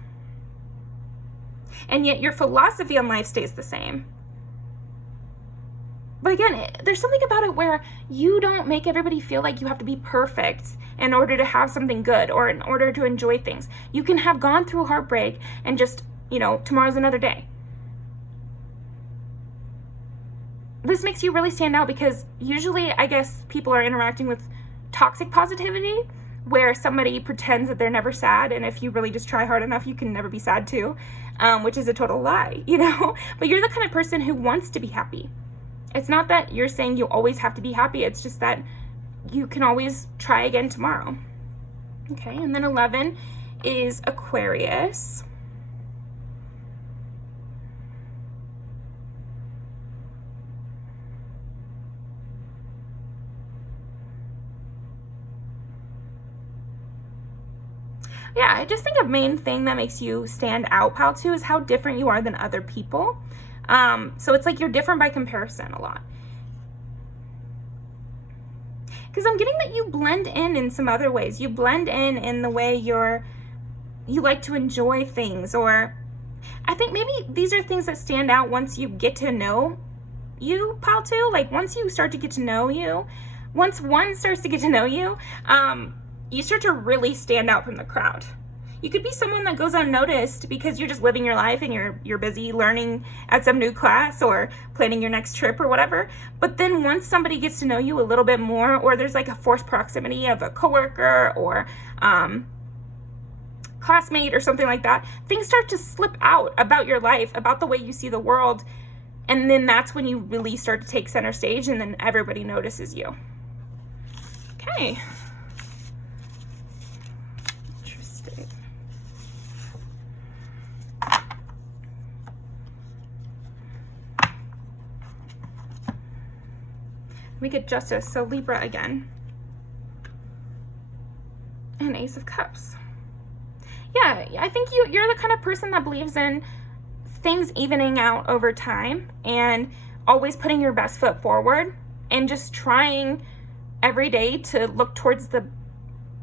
And yet your philosophy on life stays the same. But again, there's something about it where you don't make everybody feel like you have to be perfect in order to have something good or in order to enjoy things. You can have gone through heartbreak and just, you know, tomorrow's another day. This makes you really stand out because usually, I guess, people are interacting with toxic positivity where somebody pretends that they're never sad, and if you really just try hard enough, you can never be sad too, which is a total lie, you know? But you're the kind of person who wants to be happy. It's not that you're saying you always have to be happy. It's just that you can always try again tomorrow. Okay, and then 11 is Aquarius. Yeah, I just think a main thing that makes you stand out, pal, too, is how different you are than other people. So it's like you're different by comparison a lot. Because I'm getting that you blend in some other ways. You blend in the way you like to enjoy things, or I think maybe these are things that stand out once you get to know you, pal, too. Like once you start to get to know you, once one starts to get to know you, you start to really stand out from the crowd. You could be someone that goes unnoticed because you're just living your life and you're busy learning at some new class or planning your next trip or whatever. But then once somebody gets to know you a little bit more, or there's like a forced proximity of a coworker or classmate or something like that, things start to slip out about your life, about the way you see the world. And then that's when you really start to take center stage, and then everybody notices you. Okay. We get Justice, so Libra again. And Ace of Cups. Yeah, I think you're the kind of person that believes in things evening out over time and always putting your best foot forward and just trying every day to look towards the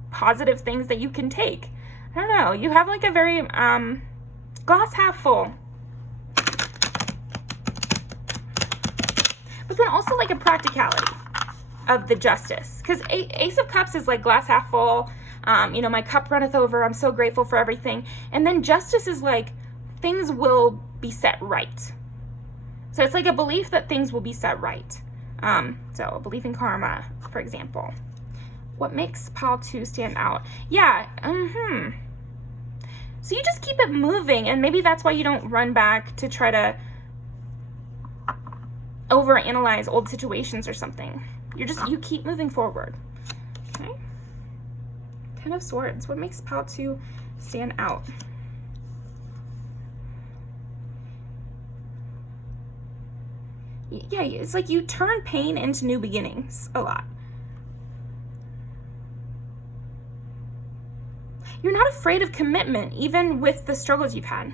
positive things that you can take. I don't know, you have like a very glass half full. But then also like a practicality of the Justice. Because Ace of Cups is like glass half full. You know, my cup runneth over. I'm so grateful for everything. And then Justice is like things will be set right. So it's like a belief that things will be set right. So a belief in karma, for example. What makes Pal 2 stand out? Yeah, So you just keep it moving, and maybe that's why you don't run back to try to overanalyze old situations or something. You keep moving forward. Okay. Ten of Swords. What makes Pile 2 stand out? Yeah, it's like you turn pain into new beginnings a lot. You're not afraid of commitment, even with the struggles you've had.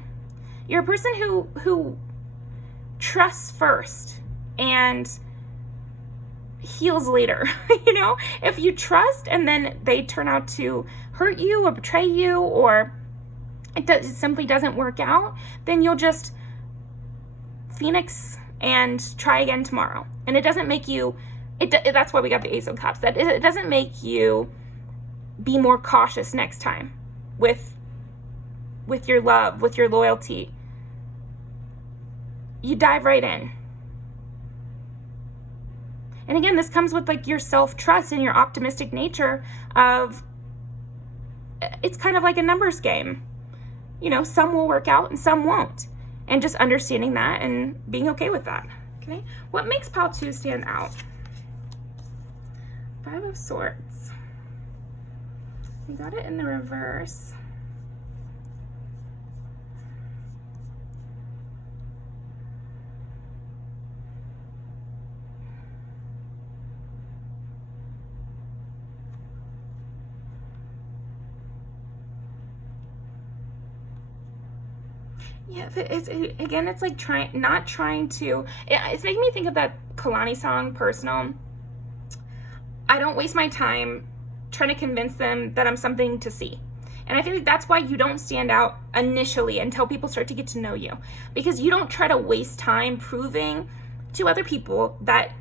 You're a person who trusts first and heals later. You know, if you trust and then they turn out to hurt you or betray you, or it simply doesn't work out, then you'll just phoenix and try again tomorrow. And it doesn't make you, that's why we got the Ace of Cups. That it doesn't make you be more cautious next time with your love, with your loyalty. You dive right in. And again, this comes with like your self-trust and your optimistic nature of, it's kind of like a numbers game. You know, some will work out and some won't. And just understanding that and being okay with that. Okay, what makes Pile 2 stand out? Five of Swords. We got it in the reverse. Yeah, again, it's like not trying to, it's making me think of that Kalani song, Personal. I don't waste my time trying to convince them that I'm something to see. And I feel like that's why you don't stand out initially until people start to get to know you. Because you don't try to waste time proving to other people that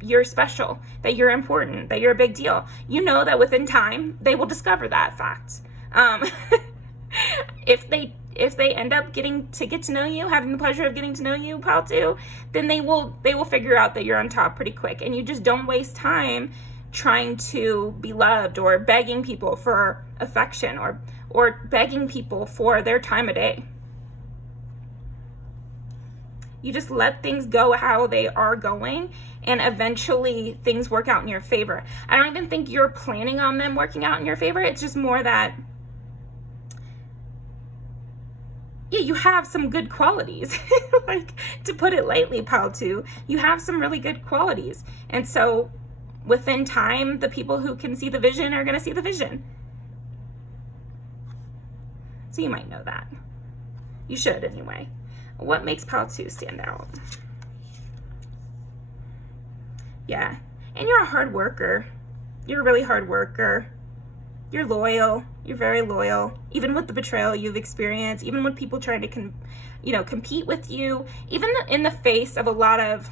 you're special, that you're important, that you're a big deal. You know that within time, they will discover that fact. If they end up getting to know you, having the pleasure of getting to know you, Pile 2, then they will figure out that you're on top pretty quick. And you just don't waste time trying to be loved or begging people for affection or begging people for their time of day. You just let things go how they are going, and eventually things work out in your favor. I don't even think you're planning on them working out in your favor. It's just more that, yeah, you have some good qualities. Like, to put it lightly, Pile 2, you have some really good qualities. And so within time, the people who can see the vision are going to see the vision. So you might know that. You should anyway. What makes Pile 2 stand out? Yeah, and you're a hard worker. You're a really hard worker. You're loyal. You're very loyal. Even with the betrayal you've experienced, even when people trying to compete with you, even in the face of a lot of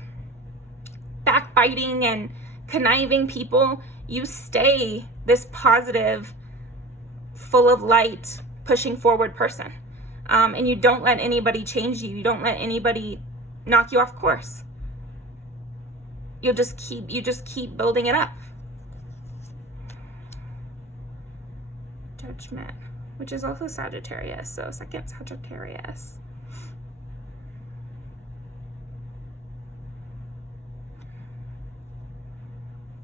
backbiting and conniving people, you stay this positive, full of light, pushing forward person. And you don't let anybody change you. You don't let anybody knock you off course. You just keep building it up. Judgment, which is also Sagittarius, so second Sagittarius.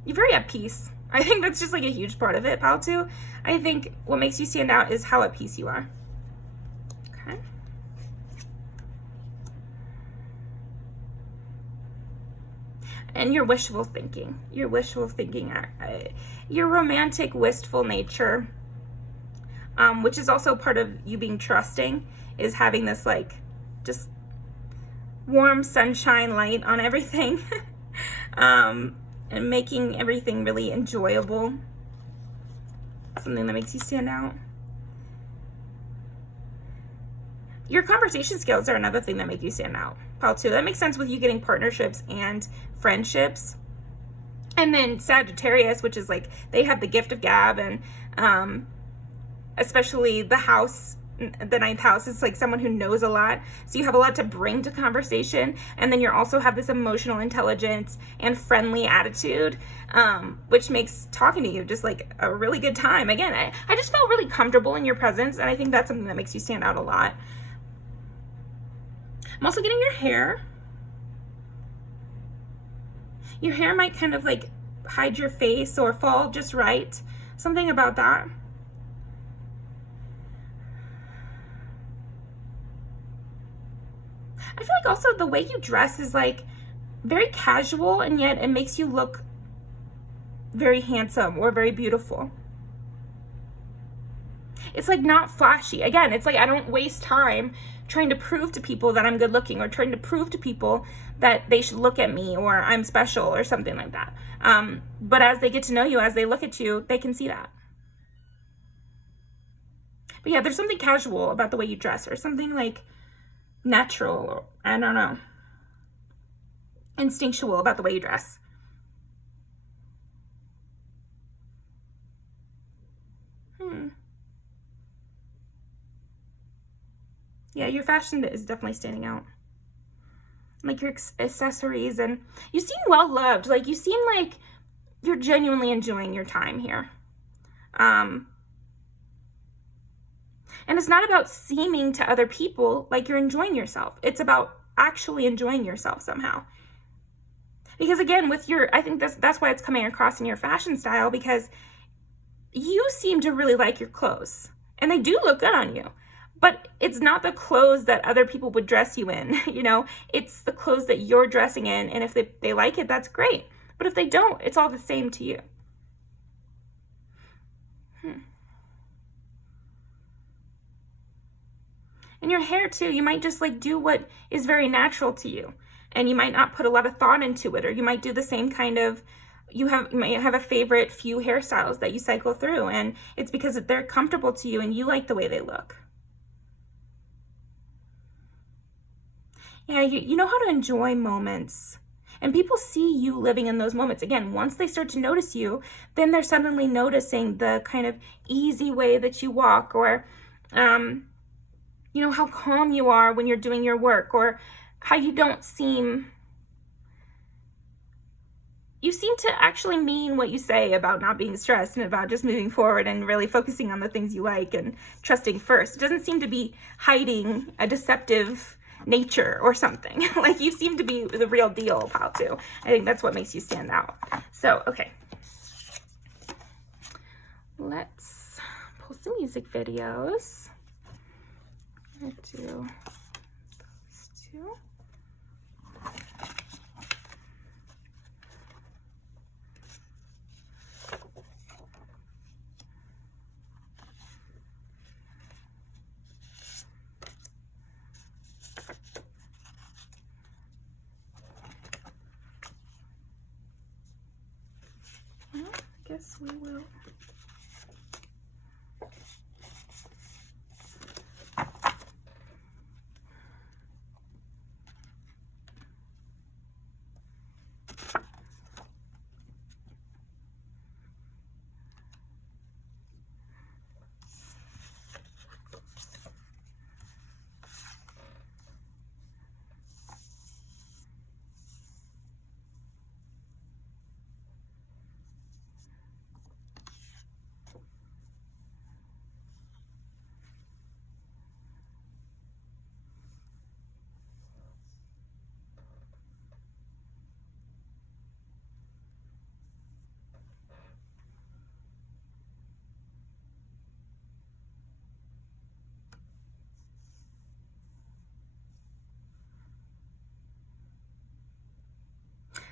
You're very at peace. I think that's just like a huge part of it, Pile 2. I think what makes you stand out is how at peace you are. Okay. And your wishful thinking. Your wishful thinking, your romantic, wistful nature, which is also part of you being trusting, is having this like just warm sunshine light on everything. And making everything really enjoyable. Something that makes you stand out. Your conversation skills are another thing that make you stand out, Pile 2. That makes sense with you getting partnerships and friendships. And then Sagittarius, which is like, they have the gift of gab, and especially the house, the ninth house, is like someone who knows a lot. So you have a lot to bring to conversation. And then you also have this emotional intelligence and friendly attitude, which makes talking to you just like a really good time. Again, I just felt really comfortable in your presence. And I think that's something that makes you stand out a lot. I'm also getting your hair. Your hair might kind of like hide your face or fall just right. Something about that. I feel like also the way you dress is like very casual, and yet it makes you look very handsome or very beautiful. It's like not flashy. Again, it's like I don't waste time trying to prove to people that I'm good looking, or trying to prove to people that they should look at me or I'm special or something like that. But as they get to know you, as they look at you, they can see that. But yeah, there's something casual about the way you dress, or something like natural, or I don't know, instinctual about the way you dress. Yeah, your fashion is definitely standing out. Like your accessories, and you seem well loved. Like you seem like you're genuinely enjoying your time here. And it's not about seeming to other people like you're enjoying yourself. It's about actually enjoying yourself somehow. Because again, with your, I think that's why it's coming across in your fashion style, because you seem to really like your clothes, and they do look good on you. But it's not the clothes that other people would dress you in, you know? It's the clothes that you're dressing in, and if they like it, that's great. But if they don't, it's all the same to you. And your hair too, you might just like do what is very natural to you, and you might not put a lot of thought into it, or you might do the same kind of, you might have a favorite few hairstyles that you cycle through, and it's because they're comfortable to you and you like the way they look. Yeah, you know how to enjoy moments, and people see you living in those moments. Again, once they start to notice you, then they're suddenly noticing the kind of easy way that you walk, or you know, how calm you are when you're doing your work, or how you don't seem, you seem to actually mean what you say about not being stressed, and about just moving forward and really focusing on the things you like and trusting first. It doesn't seem to be hiding a deceptive nature or something. Like you seem to be the real deal, pal, too. I think that's what makes you stand out. So, okay. Let's pull some music videos. I'm going to do those two. Well, I guess we will.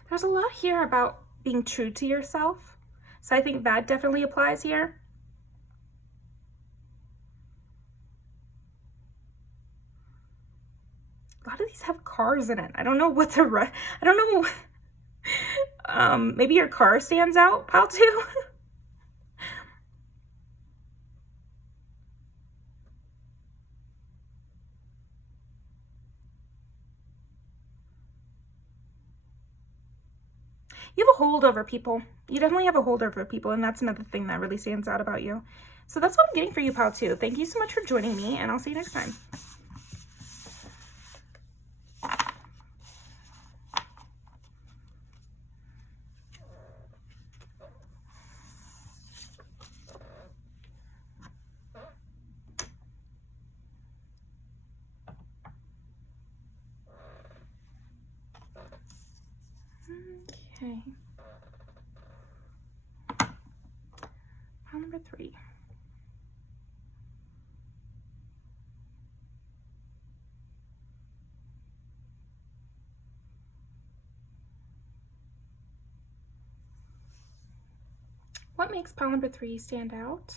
There's a lot here about being true to yourself. So I think that definitely applies here. A lot of these have cars in it. I don't know what the I don't know. Maybe your car stands out, pal, too. You have a hold over people. You definitely have a hold over people, and that's another thing that really stands out about you. So that's what I'm getting for you, pal, too. Thank you so much for joining me, and I'll see you next time. Okay. number 3. What makes pile number 3 stand out?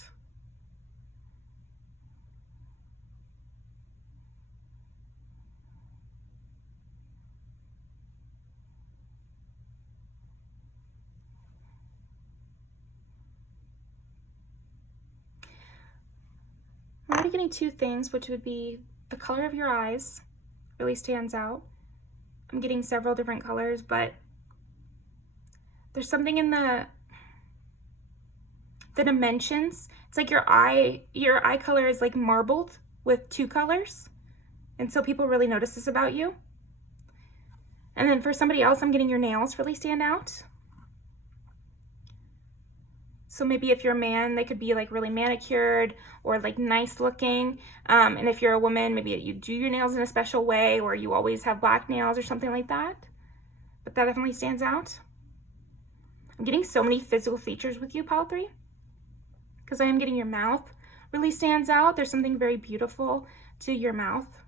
I'm already getting 2 things, which would be the color of your eyes really stands out. I'm getting several different colors, but there's something in the dimensions. It's like your eye color is like marbled with 2 colors. And so people really notice this about you. And then for somebody else, I'm getting your nails really stand out. So maybe if you're a man, they could be like really manicured or like nice looking. And if you're a woman, maybe you do your nails in a special way, or you always have black nails or something like that. But that definitely stands out. I'm getting so many physical features with you, pile 3. Because I am getting your mouth really stands out. There's something very beautiful to your mouth.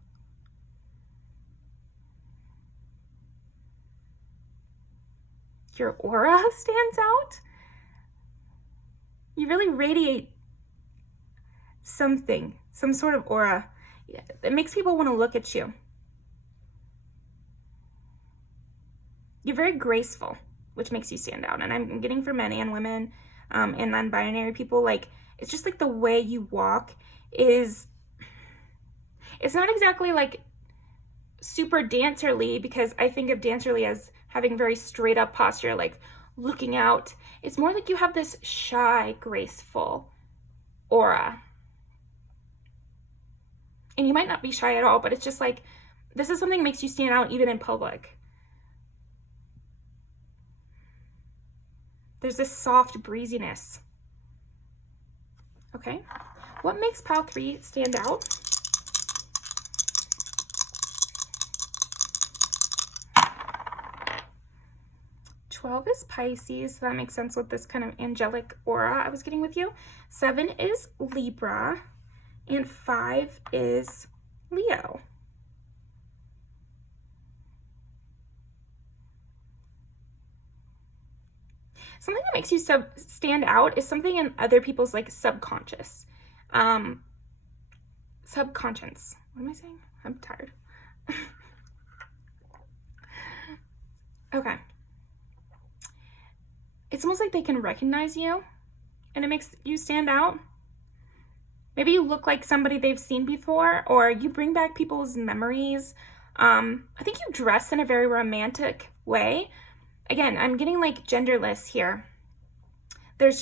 Your aura stands out. You really radiate something, some sort of aura. It makes people want to look at you. You're very graceful, which makes you stand out. And I'm getting for men and women and non-binary people, like, it's just like the way you walk is, it's not exactly like super dancerly, because I think of dancerly as having very straight up posture, like looking out. It's more like you have this shy, graceful aura. And you might not be shy at all, but it's just like, this is something that makes you stand out even in public. There's this soft breeziness. Okay, what makes pile 3 stand out? $12 is Pisces, so that makes sense with this kind of angelic aura I was getting with you. 7 is Libra, and 5 is Leo. Something that makes you stand out is something in other people's like subconscious. Subconscious. What am I saying? I'm tired. Okay. It's almost like they can recognize you, and it makes you stand out. Maybe you look like somebody they've seen before, or you bring back people's memories. I think you dress in a very romantic way. Again, I'm getting like genderless here. There's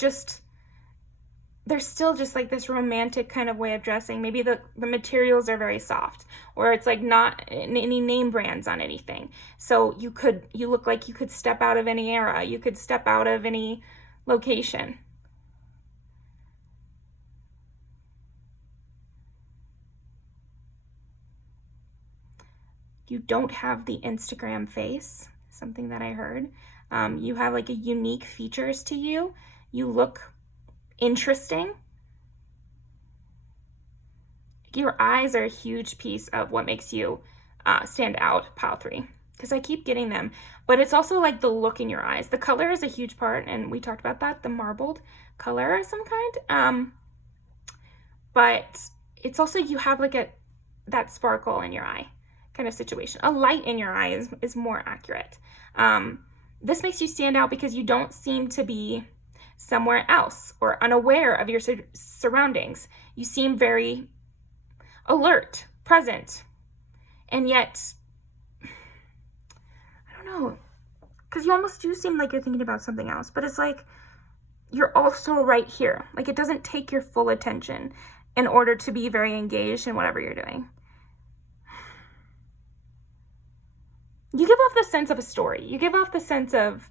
still just like this romantic kind of way of dressing. Maybe the materials are very soft, or it's like not any name brands on anything. So you look like you could step out of any era. You could step out of any location. You don't have the Instagram face, something that I heard. You have like a unique features to you. You look interesting. Your eyes are a huge piece of what makes you stand out, pile 3, because I keep getting them. But it's also like the look in your eyes. The color is a huge part, and we talked about that, the marbled color of some kind. But it's also, you have like that sparkle in your eye kind of situation. A light in your eye is more accurate. This makes you stand out because you don't seem to be somewhere else or unaware of your surroundings. You seem very alert, present, and yet, I don't know, because you almost do seem like you're thinking about something else, but it's like you're also right here. Like, it doesn't take your full attention in order to be very engaged in whatever you're doing. You give off the sense of a story. You give off the sense of,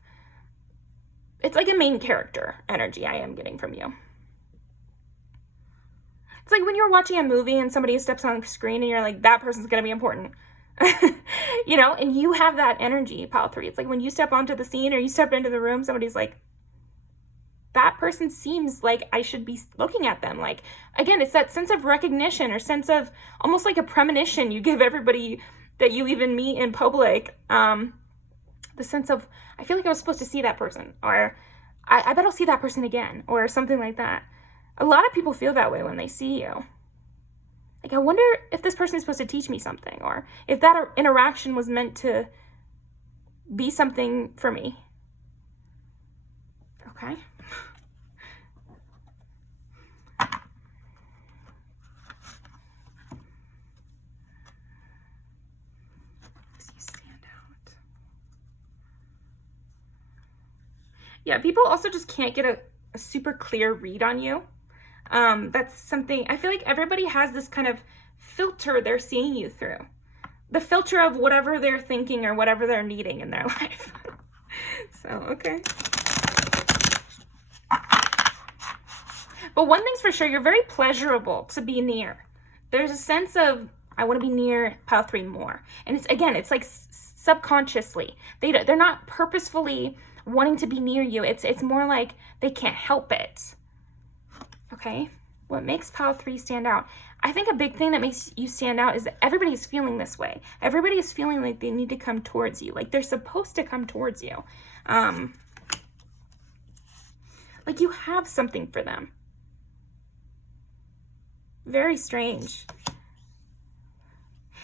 it's like a main character energy I am getting from you. It's like when you're watching a movie and somebody steps on the screen and you're like, that person's going to be important. You know, and you have that energy, pile 3. It's like when you step onto the scene or you step into the room, somebody's like, that person seems like I should be looking at them. Like, again, it's that sense of recognition or sense of almost like a premonition you give everybody that you even meet in public. The sense of, I feel like I was supposed to see that person, or I bet I'll see that person again, or something like that. A lot of people feel that way when they see you. Like, I wonder if this person is supposed to teach me something, or if that interaction was meant to be something for me. Okay. You stand out. Yeah, people also just can't get a super clear read on you. That's something, I feel like everybody has this kind of filter they're seeing you through. The filter of whatever they're thinking or whatever they're needing in their life. So, okay. But one thing's for sure, you're very pleasurable to be near. There's a sense of, I want to be near pile 3 more. And it's, again, it's like subconsciously. They're not purposefully wanting to be near you. It's more like they can't help it. Okay? What makes pile 3 stand out? I think a big thing that makes you stand out is that everybody's feeling this way. Everybody is feeling like they need to come towards you. Like they're supposed to come towards you. Like you have something for them. Very strange.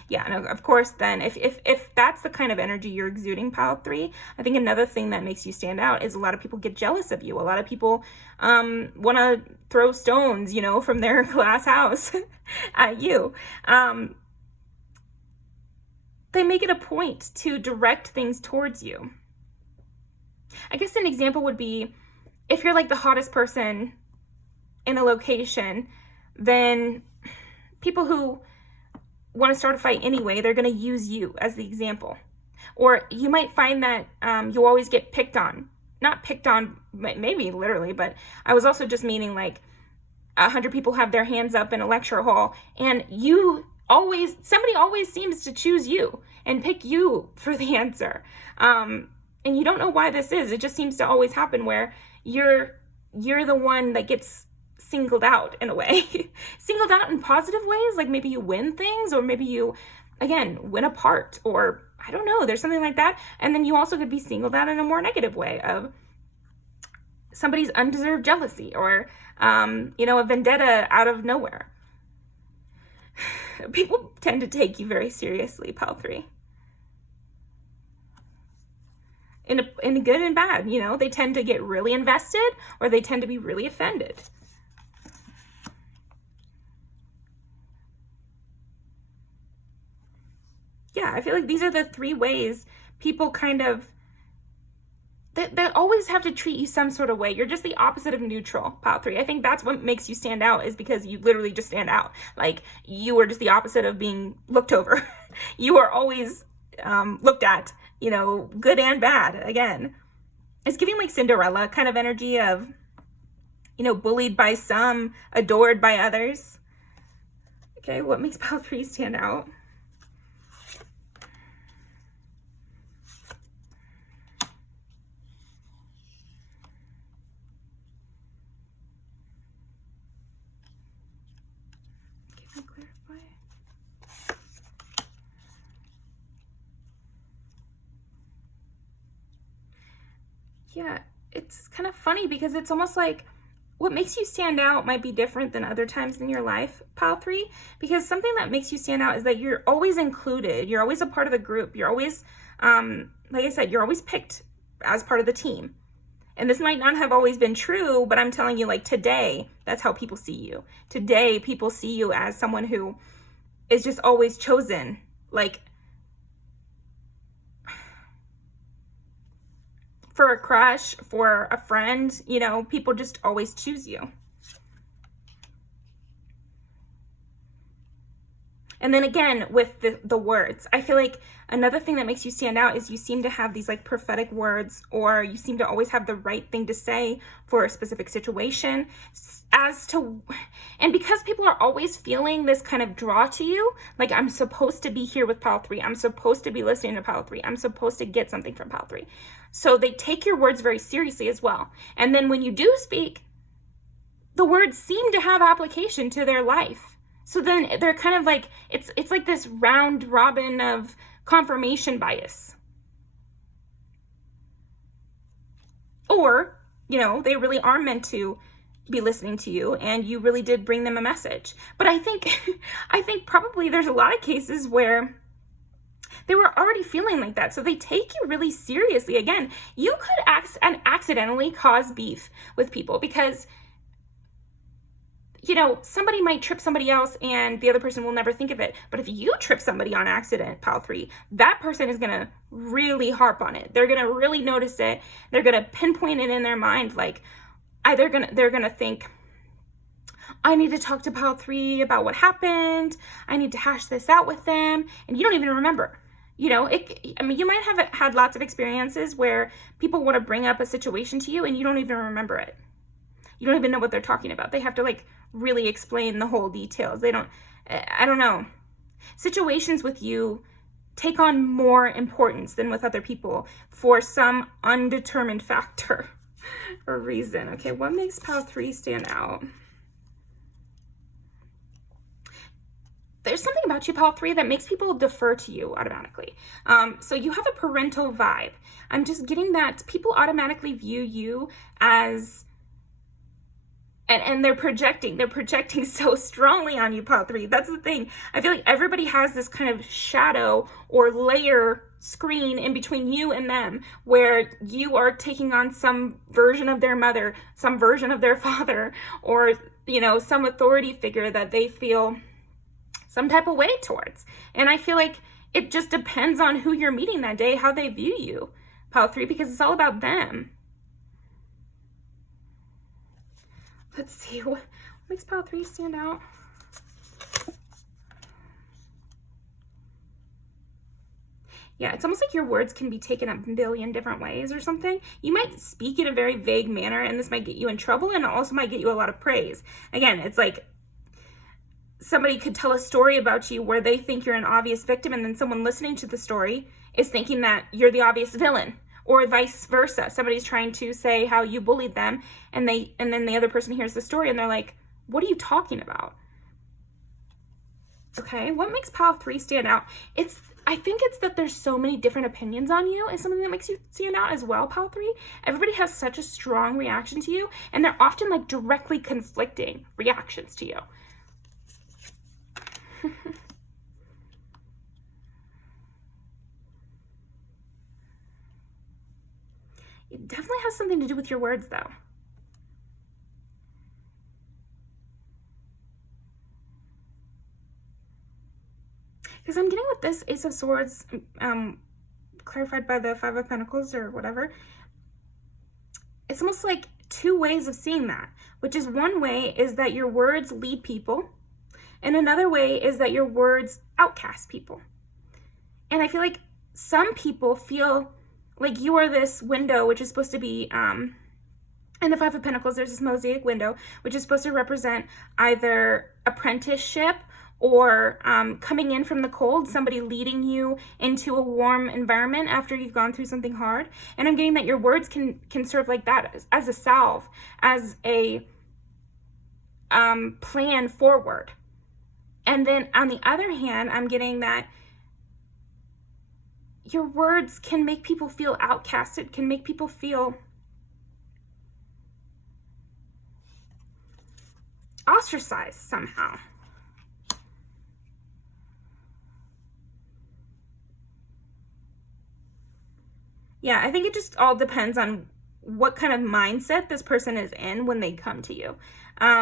Yeah, and of course then, if that's the kind of energy you're exuding, pile 3, I think another thing that makes you stand out is a lot of people get jealous of you. A lot of people want to throw stones, from their glass house at you. They make it a point to direct things towards you. I guess an example would be, if you're like the hottest person in a location, then people who want to start a fight anyway, they're going to use you as the example. Or you might find that you always get picked on. Not picked on, maybe literally, but I was also just meaning like 100 people have their hands up in a lecture hall, and somebody always seems to choose you and pick you for the answer. And you don't know why this is. It just seems to always happen where you're the one that gets singled out in a way. Singled out in positive ways, like maybe you win things, or maybe you, again, win a part, or I don't know, there's something like that. And then you also could be singled out in a more negative way of somebody's undeserved jealousy, or, a vendetta out of nowhere. People tend to take you very seriously, pile 3. In a good and bad, they tend to get really invested, or they tend to be really offended. Yeah, I feel like these are the 3 ways people kind of, they always have to treat you some sort of way. You're just the opposite of neutral, pile 3. I think that's what makes you stand out, is because you literally just stand out. Like, you are just the opposite of being looked over. You are always looked at, good and bad. Again, it's giving like Cinderella kind of energy of, bullied by some, adored by others. Okay, what makes pile 3 stand out? Yeah, it's kind of funny because it's almost like what makes you stand out might be different than other times in your life, pile 3, because something that makes you stand out is that you're always included. You're always a part of the group. You're always, like I said, you're always picked as part of the team. And this might not have always been true, but I'm telling you, like today, that's how people see you. Today, people see you as someone who is just always chosen. Like, for a crush, for a friend, people just always choose you. And then again, with the words, I feel like another thing that makes you stand out is you seem to have these like prophetic words, or you seem to always have the right thing to say for a specific situation. And because people are always feeling this kind of draw to you, like I'm supposed to be here with pile 3. I'm supposed to be listening to pile 3. I'm supposed to get something from pile 3. So they take your words very seriously as well. And then when you do speak, the words seem to have application to their life. So then they're kind of like, it's like this round robin of confirmation bias. Or, they really are meant to be listening to you and you really did bring them a message. But I think probably there's a lot of cases where they were already feeling like that. So they take you really seriously. Again, you could accidentally cause beef with people because somebody might trip somebody else and the other person will never think of it. But if you trip somebody on accident, pile 3, that person is going to really harp on it. They're going to really notice it. They're going to pinpoint it in their mind. Like they're going to think, I need to talk to pile 3 about what happened. I need to hash this out with them. And you don't even remember. You might have had lots of experiences where people want to bring up a situation to you and you don't even remember it. You don't even know what they're talking about. They have to really explain the whole details. I don't know. Situations with you take on more importance than with other people for some undetermined factor or reason. Okay, what makes pile 3 stand out? There's something about you, pile 3, that makes people defer to you automatically. So you have a parental vibe. I'm just getting that people automatically view you as, and they're projecting so strongly on you, pile 3. That's the thing. I feel like everybody has this kind of shadow or layer screen in between you and them where you are taking on some version of their mother, some version of their father, or, some authority figure that they feel some type of way towards. And I feel like it just depends on who you're meeting that day, how they view you, pile 3, because it's all about them. Let's see, what makes pile 3 stand out? Yeah, it's almost like your words can be taken a billion different ways or something. You might speak in a very vague manner, and this might get you in trouble, and it also might get you a lot of praise. Again, it's like somebody could tell a story about you where they think you're an obvious victim, and then someone listening to the story is thinking that you're the obvious villain, or vice versa. Somebody's trying to say how you bullied them, and then the other person hears the story and they're like, what are you talking about? Okay, what makes pile 3 stand out? I think it's that there's so many different opinions on you is something that makes you stand out as well, pile 3. Everybody has such a strong reaction to you, and they're often directly conflicting reactions to you. It definitely has something to do with your words, though. Because I'm getting with this Ace of Swords, clarified by the 5 of Pentacles or whatever. It's almost like 2 ways of seeing that, which is one way is that your words lead people, and another way is that your words outcast people. And I feel like some people feel like you are this window, which is supposed to be, in the 5 of Pentacles, there's this mosaic window, which is supposed to represent either apprenticeship or coming in from the cold, somebody leading you into a warm environment after you've gone through something hard. And I'm getting that your words can serve like that, as a salve, as a plan forward. And then on the other hand, I'm getting that your words can make people feel outcasted, can make people feel ostracized somehow. Yeah, I think it just all depends on what kind of mindset this person is in when they come to you.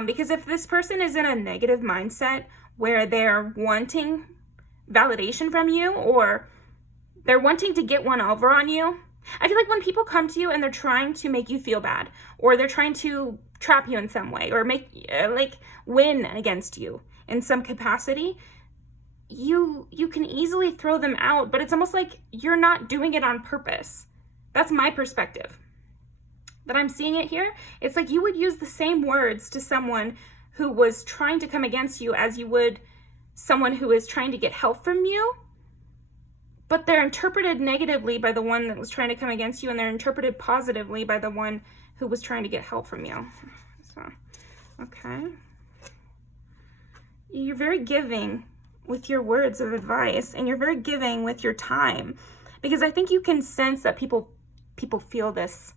Because if this person is in a negative mindset where they're wanting validation from you, or they're wanting to get one over on you, I feel like when people come to you and they're trying to make you feel bad, or they're trying to trap you in some way, or make win against you in some capacity, you can easily throw them out, but it's almost like you're not doing it on purpose. That's my perspective that I'm seeing it here. It's like you would use the same words to someone who was trying to come against you as you would someone who is trying to get help from you, but they're interpreted negatively by the one that was trying to come against you, and they're interpreted positively by the one who was trying to get help from you. So, okay. You're very giving with your words of advice, and you're very giving with your time, because I think you can sense that people feel this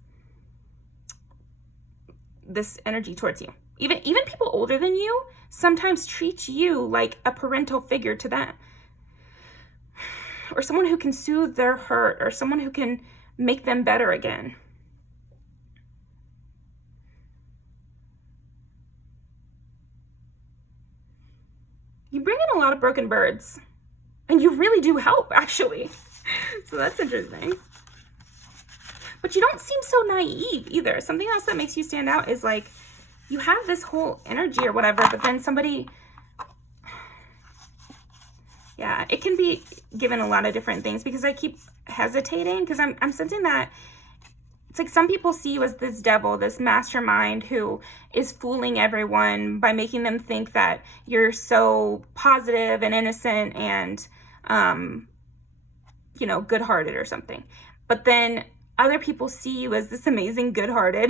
energy towards you. Even people older than you sometimes treat you like a parental figure to them, or someone who can soothe their hurt, or someone who can make them better again. You bring in a lot of broken birds, and you really do help, actually. So that's interesting. But you don't seem so naive either. Something else that makes you stand out is like, you have this whole energy or whatever, but then somebody, yeah, it can be given a lot of different things, because I keep hesitating, because I'm sensing that it's like some people see you as this devil, this mastermind who is fooling everyone by making them think that you're so positive and innocent and, you know, good-hearted or something. But then other people see you as this amazing, good-hearted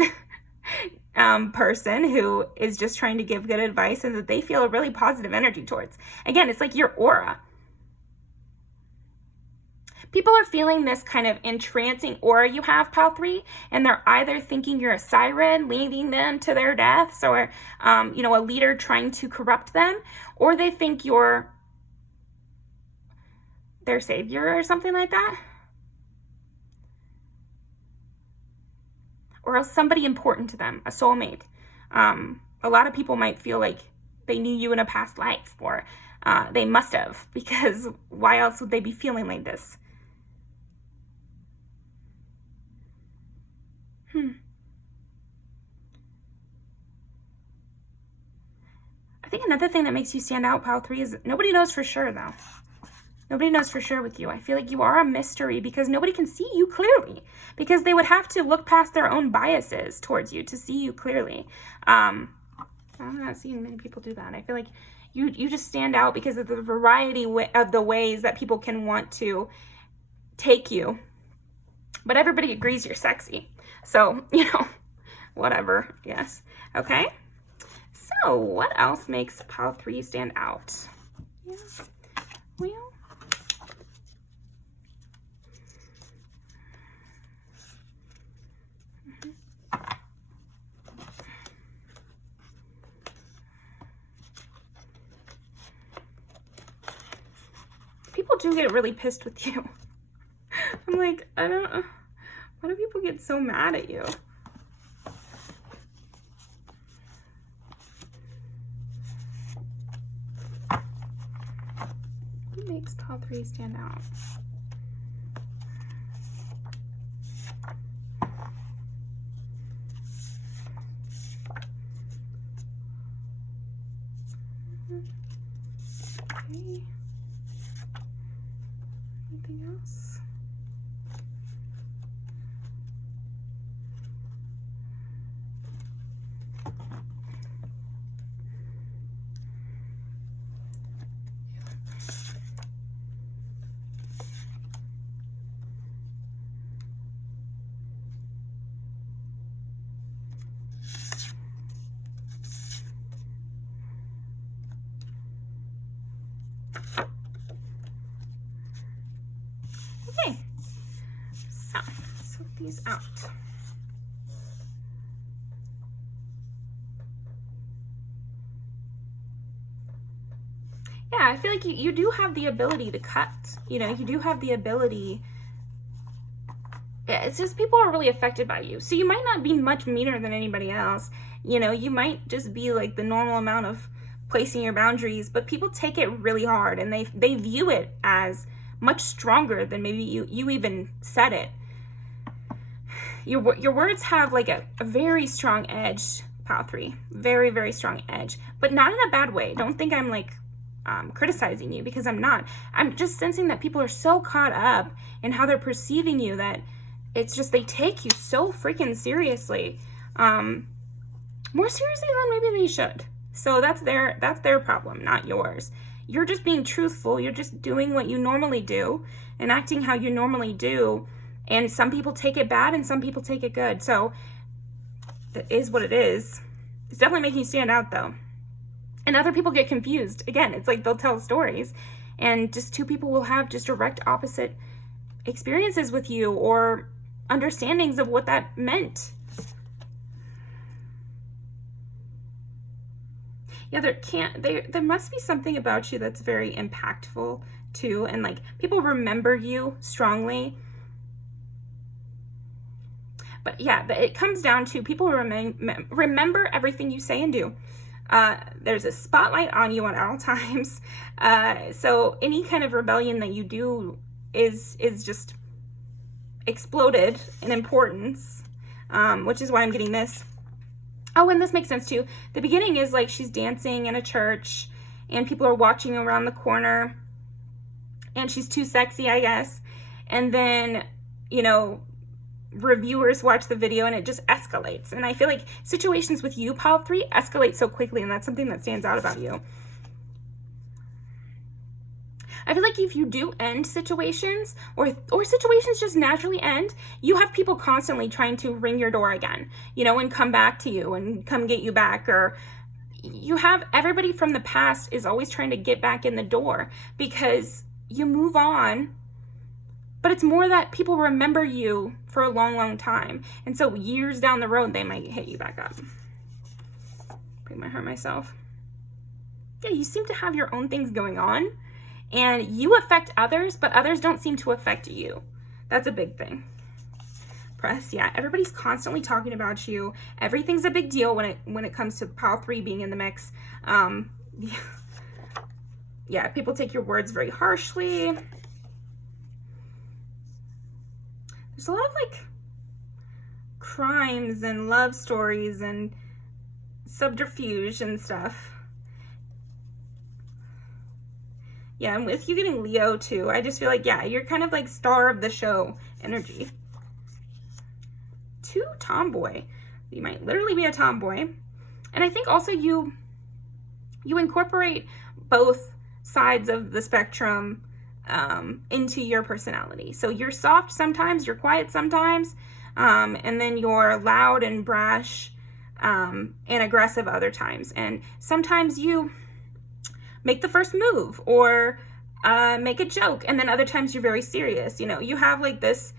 person who is just trying to give good advice, and that they feel a really positive energy towards. Again, it's like your aura. People are feeling this kind of entrancing aura you have, Pile 3, and they're either thinking you're a siren leading them to their deaths, or, you know, a leader trying to corrupt them, or they think you're their savior or something like that. Or else somebody important to them, a soulmate. A lot of people might feel like they knew you in a past life, or they must have, because why else would they be feeling like this? I think another thing that makes you stand out, Pile 3, is nobody knows for sure, though. Nobody knows for sure with you. I feel like you are a mystery, because nobody can see you clearly, because they would have to look past their own biases towards you to see you clearly. I'm not seeing many people do that. I feel like you just stand out because of the variety of the ways that people can want to take you. But everybody agrees you're sexy. So, you know, whatever. Yes. Okay. So, what else makes Pile 3 stand out? Yeah. Well, people do get really pissed with you. I'm like, I don't know. Why do people get so mad at you? What makes Pile 3 stand out? Okay. Anything else? Okay, so let's sort these out. Yeah, I feel like you do have the ability to cut. You know, you do have the ability. Yeah, it's just people are really affected by you. So you might not be much meaner than anybody else. You know, you might just be like the normal amount of placing your boundaries, but people take it really hard, and they view it as much stronger than maybe you even said it. Your words have like a very strong edge, Pile 3. Very, very strong edge, but not in a bad way. Don't think I'm like criticizing you, because I'm not. I'm just sensing that people are so caught up in how they're perceiving you that it's just they take you so freaking seriously, more seriously than maybe they should. So that's their problem, not yours. you're just being truthful. You're just doing what you normally do and acting how you normally do. And some people take it bad and some people take it good. So that is what it is. It's definitely making you stand out though. And other people get confused. Again, it's like they'll tell stories and just two people will have just direct opposite experiences with you or understandings of what that meant. Yeah, there must be something about you that's very impactful too, and like people remember you strongly. But yeah, it comes down to people remember everything you say and do. There's a spotlight on you at all times. So any kind of rebellion that you do is just exploded in importance, which is why I'm getting this. Oh, and this makes sense too. The beginning is like she's dancing in a church and people are watching around the corner and she's too sexy, I guess. And then, you know, reviewers watch the video and it just escalates. And I feel like situations with you, Pile 3, escalate so quickly, and that's something that stands out about you. I feel like if you do end situations or situations just naturally end, you have people constantly trying to ring your door again, you know, and come back to you and come get you back. Or you have everybody from the past is always trying to get back in the door because you move on, but it's more that people remember you for a long, long time. And so years down the road, they might hit you back up. Break my heart myself. Yeah, you seem to have your own things going on. And you affect others, but others don't seem to affect you. That's a big thing. Press, yeah. Everybody's constantly talking about you. Everything's a big deal when it comes to Pile 3 being in the mix. Yeah, people take your words very harshly. There's a lot of like crimes and love stories and subterfuge and stuff. Yeah, and with you getting Leo too, I just feel like, yeah, you're kind of like star of the show energy. 2, tomboy. You might literally be a tomboy. And I think also you incorporate both sides of the spectrum into your personality. So you're soft sometimes, you're quiet sometimes, and then you're loud and brash and aggressive other times. And sometimes you make the first move or make a joke, and then other times you're very serious. You know, you have like this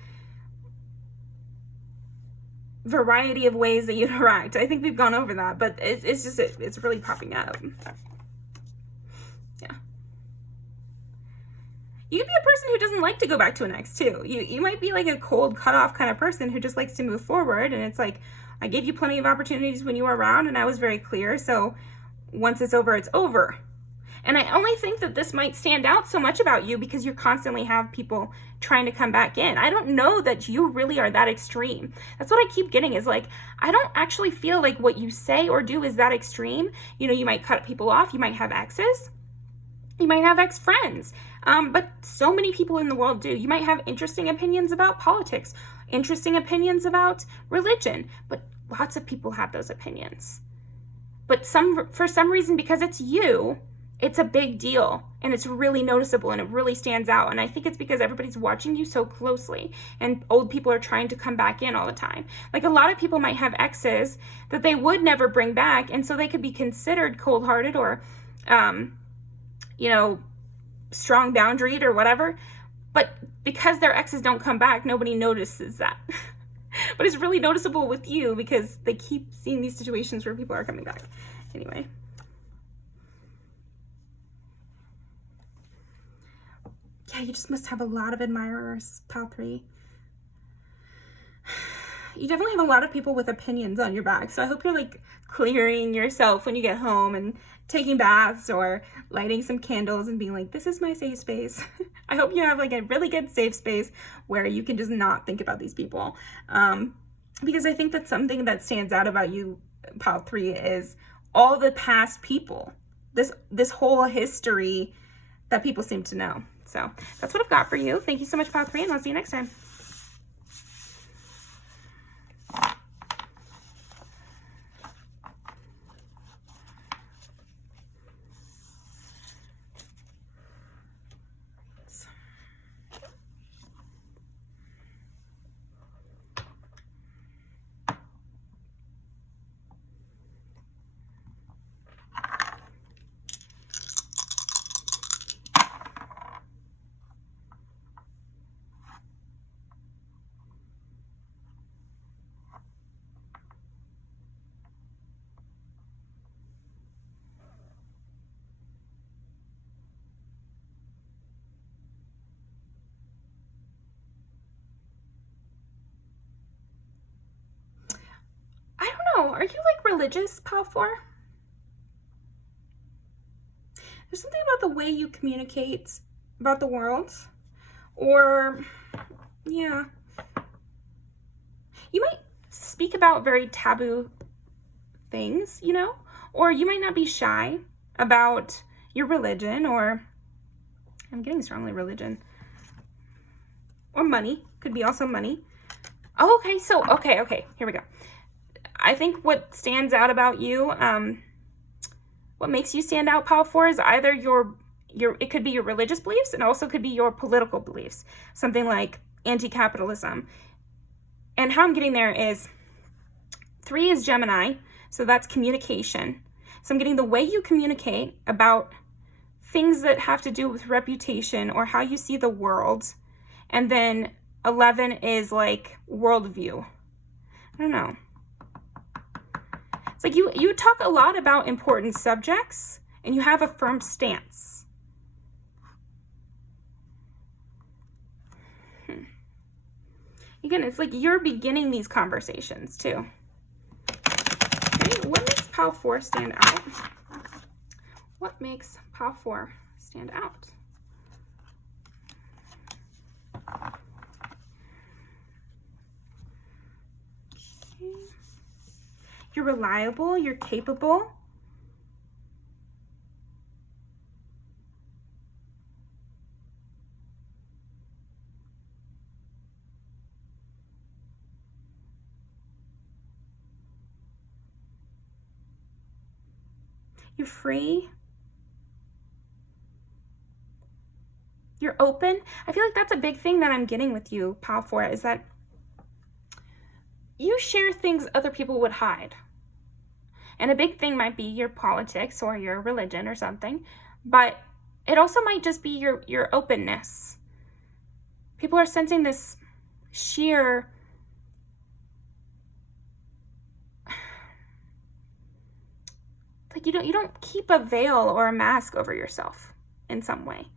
variety of ways that you interact. I think we've gone over that, but it's really popping up. Yeah. You could be a person who doesn't like to go back to an ex too. You might be like a cold, cut off kind of person who just likes to move forward, and it's like, I gave you plenty of opportunities when you were around, and I was very clear, so once it's over, it's over. And I only think that this might stand out so much about you because you constantly have people trying to come back in. I don't know that you really are that extreme. That's what I keep getting is like, I don't actually feel like what you say or do is that extreme. You know, you might cut people off. You might have exes. You might have ex-friends. But so many people in the world do. You might have interesting opinions about politics, interesting opinions about religion, but lots of people have those opinions. But for some reason, because it's you, it's a big deal and it's really noticeable and it really stands out. And I think it's because everybody's watching you so closely and old people are trying to come back in all the time. Like a lot of people might have exes that they would never bring back. And so they could be considered cold-hearted or, you know, strong boundaried or whatever. But because their exes don't come back, nobody notices that. But it's really noticeable with you because they keep seeing these situations where people are coming back. Anyway. Yeah, you just must have a lot of admirers, Pile 3. You definitely have a lot of people with opinions on your back. So I hope you're like clearing yourself when you get home and taking baths or lighting some candles and being like, this is my safe space. I hope you have like a really good safe space where you can just not think about these people. Because I think that's something that stands out about you, Pile 3, is all the past people, this whole history that people seem to know. So that's what I've got for you. Thank you so much, Pile 3, and I'll see you next time. Are you like religious, Pal 4? There's something about the way you communicate about the world, or yeah, you might speak about very taboo things, you know, or you might not be shy about your religion, or I'm getting strongly religion, or money. Could be also money. Oh, okay, so okay, here we go. I think what stands out about you, what makes you stand out, Pal 4, is either it could be your religious beliefs, and also could be your political beliefs, something like anti-capitalism. And how I'm getting there is 3 is Gemini, so that's communication. So I'm getting the way you communicate about things that have to do with reputation or how you see the world. And then 11 is like worldview. I don't know. It's like you talk a lot about important subjects and you have a firm stance. Again, it's like you're beginning these conversations too. Okay, what makes Pal 4 stand out? What makes Pal 4 stand out? Okay. You're reliable, you're capable. You're free. You're open. I feel like that's a big thing that I'm getting with you, Pal 4, is that you share things other people would hide. And a big thing might be your politics or your religion or something, but it also might just be your openness. People are sensing this sheer like you don't keep a veil or a mask over yourself in some way.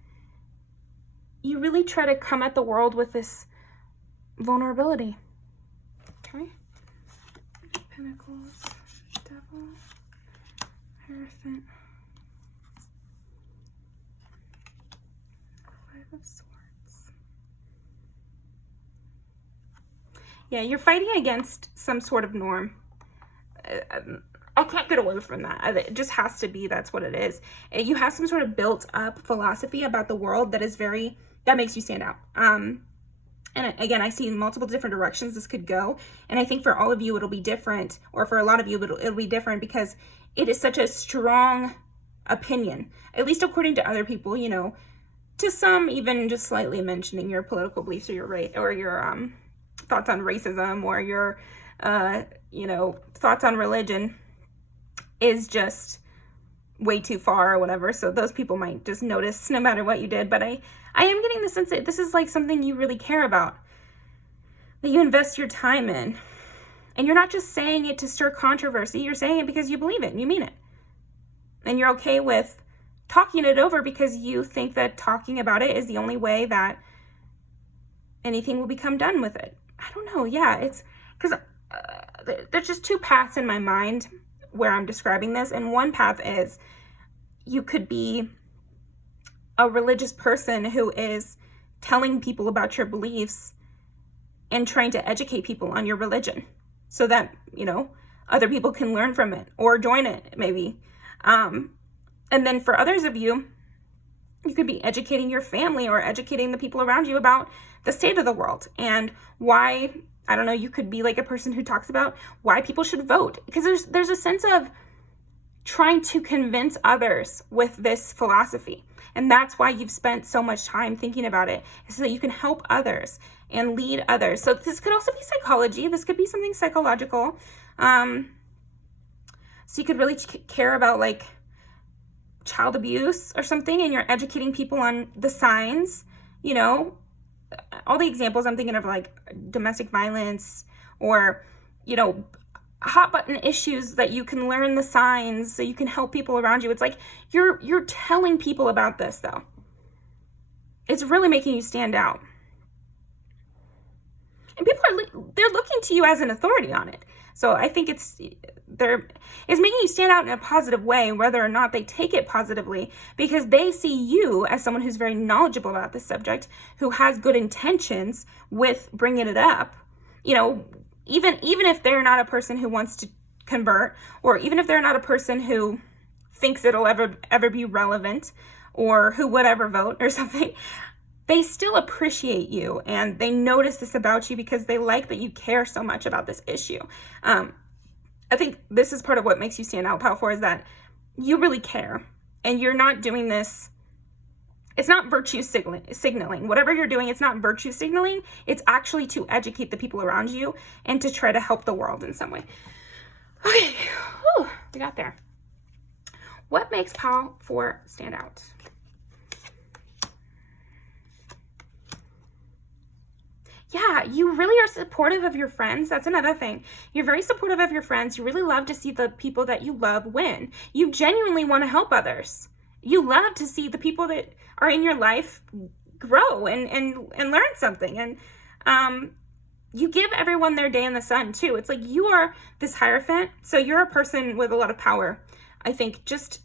You really try to come at the world with this vulnerability. Okay. Pentacles, Devil, Hierophant, 5 of Swords. Yeah, you're fighting against some sort of norm. I can't get away from that. It just has to be, that's what it is. You have some sort of built up philosophy about the world that is that makes you stand out. And again, I see multiple different directions this could go. And I think for all of you, it'll be different, or for a lot of you, it'll be different because it is such a strong opinion, at least according to other people, you know, to some even just slightly mentioning your political beliefs or your thoughts on racism or your, thoughts on religion is just way too far or whatever. So those people might just notice no matter what you did. But I am getting the sense that this is like something you really care about, that you invest your time in. And you're not just saying it to stir controversy. You're saying it because you believe it and you mean it. And you're okay with talking it over because you think that talking about it is the only way that anything will become done with it. I don't know. Yeah, it's because there's just 2 paths in my mind where I'm describing this. And one path is you could be a religious person who is telling people about your beliefs and trying to educate people on your religion so that, other people can learn from it or join it maybe. And then for others of you, you could be educating your family or educating the people around you about the state of the world and why, I don't know, you could be like a person who talks about why people should vote. Because there's a sense of trying to convince others with this philosophy. And that's why you've spent so much time thinking about it, so that you can help others and lead others. So this could also be psychology. This could be something psychological. So you could really care about like child abuse or something, and you're educating people on the signs, all the examples I'm thinking of, like domestic violence or, hot button issues, that you can learn the signs so you can help people around you. It's like you're telling people about this though. It's really making you stand out. And people they're looking to you as an authority on it. So I think it's making you stand out in a positive way, whether or not they take it positively, because they see you as someone who's very knowledgeable about this subject, who has good intentions with bringing it up. You know, even if they're not a person who wants to convert, or even if they're not a person who thinks it'll ever be relevant, or who would ever vote or something, they still appreciate you, and they notice this about you because they like that you care so much about this issue. I think this is part of what makes you stand out, Pile 4, is that you really care, and you're not doing this. It's not virtue signaling. Whatever you're doing, it's not virtue signaling. It's actually to educate the people around you and to try to help the world in some way. Okay, whew, we got there. What makes Pile 4 stand out? Yeah, you really are supportive of your friends. That's another thing. You're very supportive of your friends. You really love to see the people that you love win. You genuinely want to help others. You love to see the people that are in your life grow and learn something. And you give everyone their day in the sun too. It's like you are this Hierophant, so you're a person with a lot of power. I think just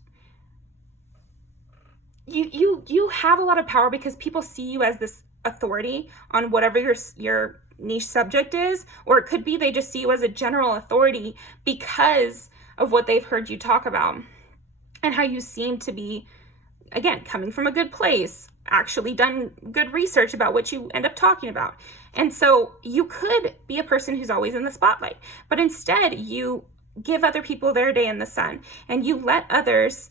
you have a lot of power because people see you as this authority on whatever your niche subject is, or it could be they just see you as a general authority because of what they've heard you talk about and how you seem to be, again, coming from a good place, actually done good research about what you end up talking about. And so you could be a person who's always in the spotlight, but instead you give other people their day in the sun and you let others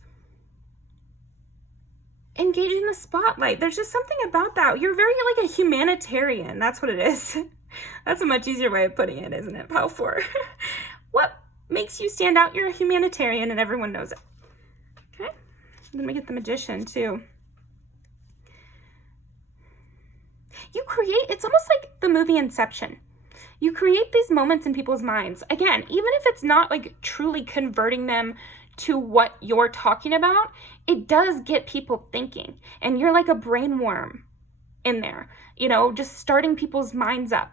engage in the spotlight. There's just something about that. You're very like a humanitarian. That's what it is. That's a much easier way of putting it, isn't it, Pile 4? What makes you stand out? You're a humanitarian and everyone knows it. Okay. Let me get the Magician too. You create, it's almost like the movie Inception. You create these moments in people's minds. Again, even if it's not like truly converting them to what you're talking about, it does get people thinking. And you're like a brain worm in there, you know, just starting people's minds up.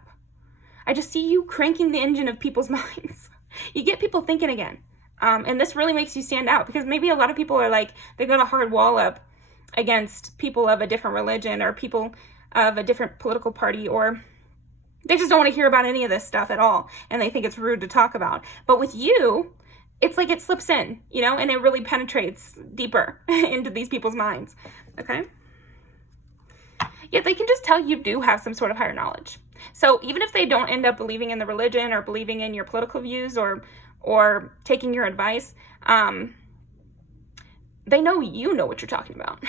I just see you cranking the engine of people's minds. You get people thinking again. And this really makes you stand out because maybe a lot of people are like, they got a hard wall up against people of a different religion or people of a different political party, or they just don't want to hear about any of this stuff at all. And they think it's rude to talk about. But with you, it's like it slips in, you know, and it really penetrates deeper into these people's minds, okay? Yet they can just tell you do have some sort of higher knowledge. So even if they don't end up believing in the religion or believing in your political views or taking your advice, they know you know what you're talking about.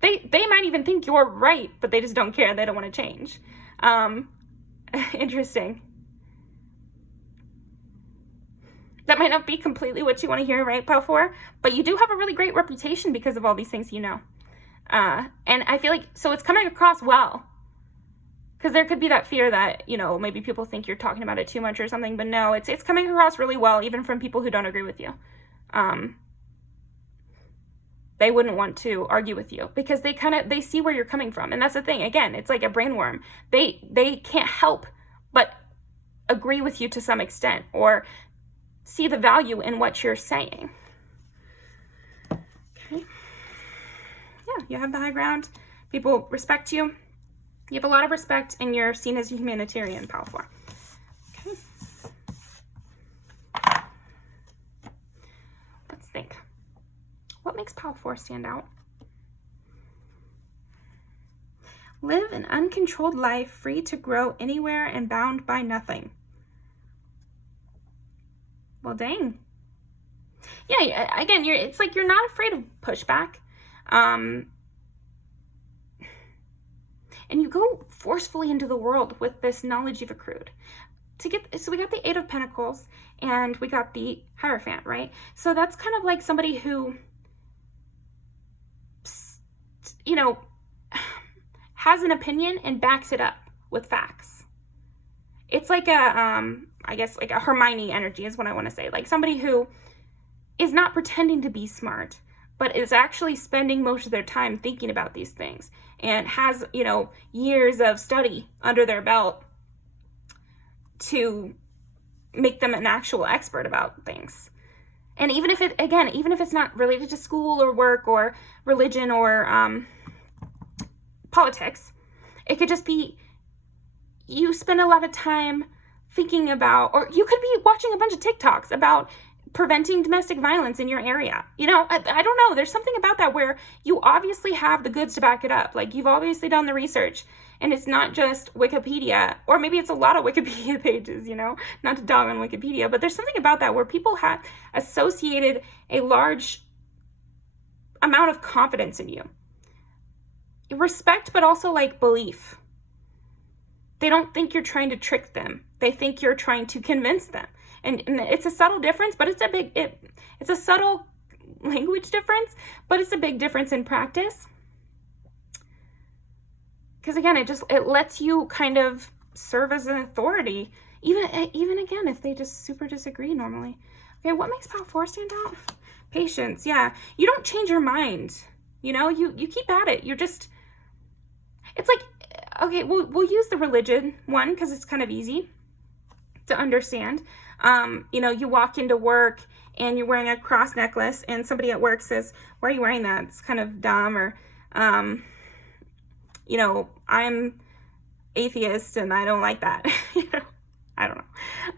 They might even think you're right, but they just don't care. They don't want to change. Interesting. That might not be completely what you want to hear, right, Pile 4? But you do have a really great reputation because of all these things you know. And I feel like, so it's coming across well. Because there could be that fear that, you know, maybe people think you're talking about it too much or something. But no, it's coming across really well, even from people who don't agree with you. They wouldn't want to argue with you because they see where you're coming from. And that's the thing. Again, it's like a brain worm. They can't help but agree with you to some extent or see the value in what you're saying. Okay. Yeah, you have the high ground. People respect you. You have a lot of respect and you're seen as a humanitarian, Pile 4. Okay. Let's think. What makes Pile 4 stand out? Live an uncontrolled life, free to grow anywhere and bound by nothing. Well, dang. Yeah, again, it's like you're not afraid of pushback. And you go forcefully into the world with this knowledge you've accrued. So we got the 8 of Pentacles and we got the Hierophant, right? So that's kind of like somebody who, you know, has an opinion and backs it up with facts. It's like I guess like a Hermione energy is what I want to say. Like somebody who is not pretending to be smart, but is actually spending most of their time thinking about these things and has, you know, years of study under their belt to make them an actual expert about things. And even if it's not related to school or work or religion or politics, it could just be you spend a lot of time thinking about, or you could be watching a bunch of TikToks about preventing domestic violence in your area. You know, I don't know. There's something about that where you obviously have the goods to back it up. Like, you've obviously done the research, and it's not just Wikipedia, or maybe it's a lot of Wikipedia pages, you know, not to dog on Wikipedia, but there's something about that where people have associated a large amount of confidence in you. Respect, but also like belief. They don't think you're trying to trick them. They think you're trying to convince them. And it's a subtle difference, but it's a subtle language difference, but it's a big difference in practice. Because again, it lets you kind of serve as an authority, even again, if they just super disagree normally. Okay, what makes Pile 4 stand out? Patience, yeah. You don't change your mind. You know, you keep at it. It's like, okay, we'll use the religion one because it's kind of easy to understand. You know, you walk into work and you're wearing a cross necklace and somebody at work says, why are you wearing that? It's kind of dumb. Or, you know, I'm atheist and I don't like that. You know, I don't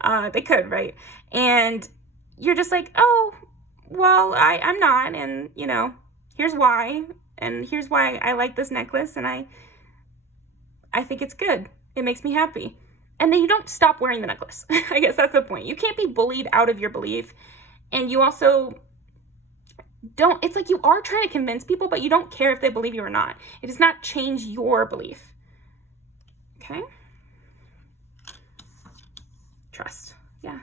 know. They could, right? And you're just like, oh, well, I'm not. And, you know, here's why. And here's why I like this necklace. And I think it's good. It makes me happy. And then you don't stop wearing the necklace. I guess that's the point. You can't be bullied out of your belief. And you also don't, it's like you are trying to convince people, but you don't care if they believe you or not. It does not change your belief. Okay? Trust. Yeah.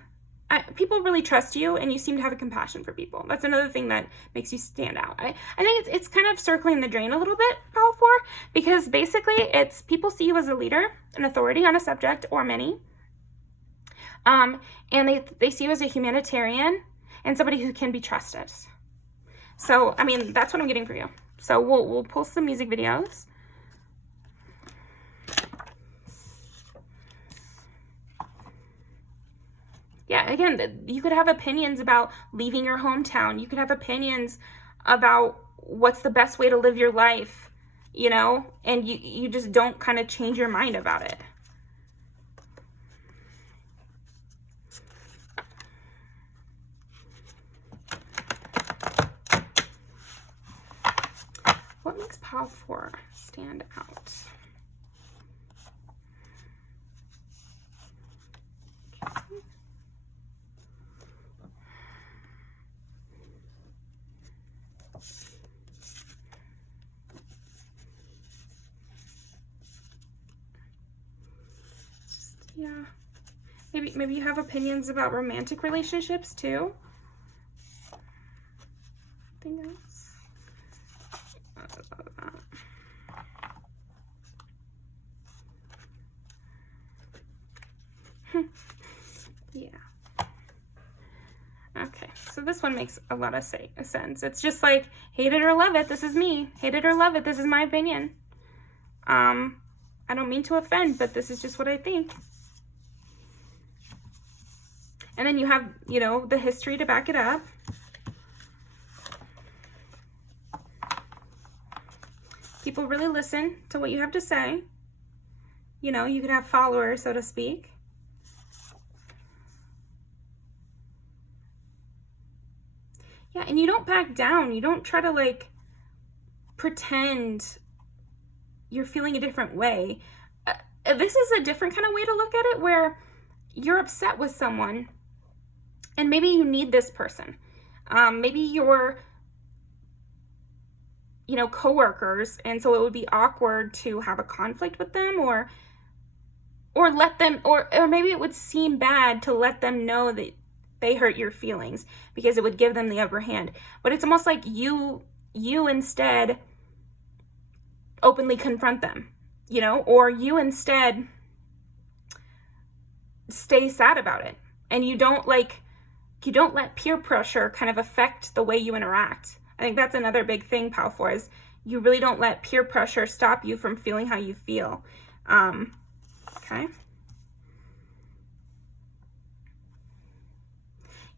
People really trust you, and you seem to have a compassion for people. That's another thing that makes you stand out. I think it's kind of circling the drain a little bit, Pile 4, because basically it's people see you as a leader, an authority on a subject or many, and they see you as a humanitarian and somebody who can be trusted. So, I mean, that's what I'm getting for you. So we'll pull some music videos. Yeah, again, you could have opinions about leaving your hometown. You could have opinions about what's the best way to live your life, you know, and you just don't kind of change your mind about it. What makes Pile 4 stand out? Okay. Yeah. Maybe you have opinions about romantic relationships too. Anything else? Yeah. Okay, so this one makes a lot of sense. It's just like, hate it or love it, this is me. Hate it or love it, this is my opinion. I don't mean to offend, but this is just what I think. And then you have, you know, the history to back it up. People really listen to what you have to say. You know, you could have followers, so to speak. Yeah, and you don't back down. You don't try to, like, pretend you're feeling a different way. This is a different kind of way to look at it, where you're upset with someone and maybe you need this person. Maybe you're, you know, coworkers, and so it would be awkward to have a conflict with them, or let them, or maybe it would seem bad to let them know that they hurt your feelings because it would give them the upper hand. But it's almost like you instead openly confront them, you know, or you instead stay sad about it, and you don't let peer pressure kind of affect the way you interact. I think that's another big thing, Pile 4, is you really don't let peer pressure stop you from feeling how you feel. Okay.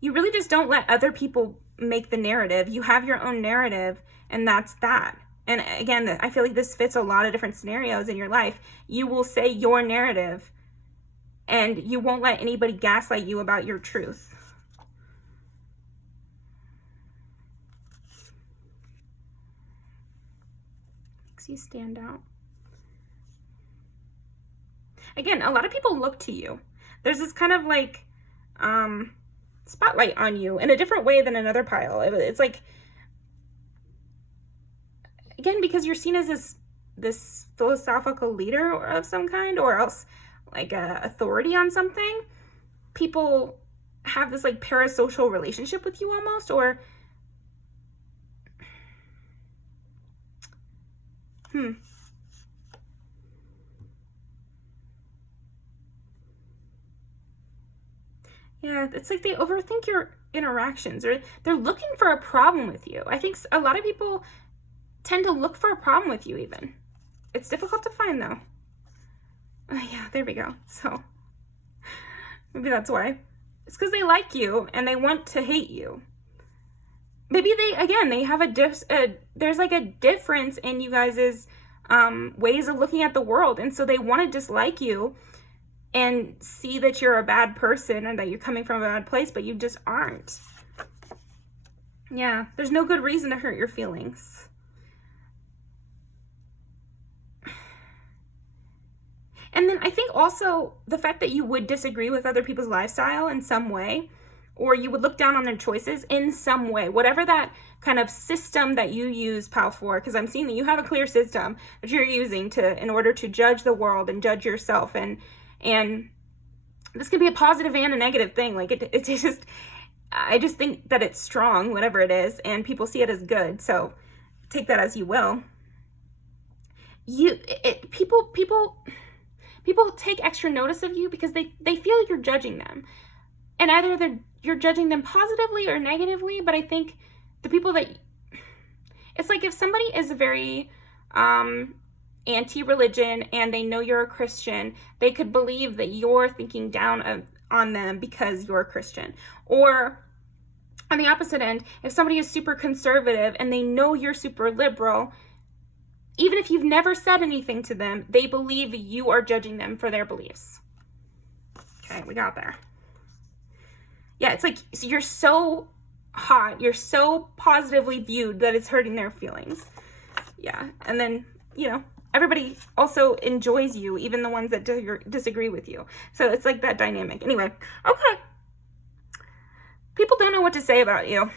you really just don't let other people make the narrative. You have your own narrative, and that's that. And again, I feel like this fits a lot of different scenarios in your life. You will say your narrative, and you won't let anybody gaslight you about your truth. Makes you stand out. Again, a lot of people look to you. There's this kind of like spotlight on you in a different way than another pile. It's like, again, because you're seen as this philosophical leader of some kind, or else like a authority on something. People have this like parasocial relationship with you almost, or yeah, it's like they overthink your interactions, or they're looking for a problem with you. I think a lot of people tend to look for a problem with you even. It's difficult to find though. Yeah, there we go. So maybe that's why. It's because they like you and they want to hate you. Maybe they have there's like a difference in you guys' ways of looking at the world. And so they want to dislike you and see that you're a bad person and that you're coming from a bad place, but you just aren't. Yeah, there's no good reason to hurt your feelings. And then I think also the fact that you would disagree with other people's lifestyle in some way, or you would look down on their choices in some way, whatever that kind of system that you use, Pal 4, because I'm seeing that you have a clear system that you're using in order to judge the world and judge yourself. And this could be a positive and a negative thing. Like it's just, I just think that it's strong, whatever it is, and people see it as good. So take that as you will. People take extra notice of you because they feel you're judging them. And either you're judging them positively or negatively, but I think the people it's like if somebody is very anti-religion and they know you're a Christian, they could believe that you're thinking down on them because you're a Christian. Or on the opposite end, if somebody is super conservative and they know you're super liberal, even if you've never said anything to them, they believe you are judging them for their beliefs. Okay, we got there. Yeah, it's like you're so hot, you're so positively viewed that it's hurting their feelings. Yeah, and then, everybody also enjoys you, even the ones that disagree with you. So it's like that dynamic. Anyway, okay. People don't know what to say about you.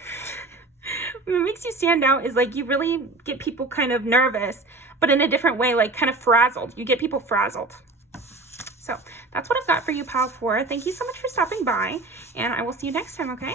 What makes you stand out is like you really get people kind of nervous, but in a different way, like kind of frazzled. You get people frazzled. So that's what I've got for you, Pal 4. Thank you so much for stopping by, and I will see you next time, okay?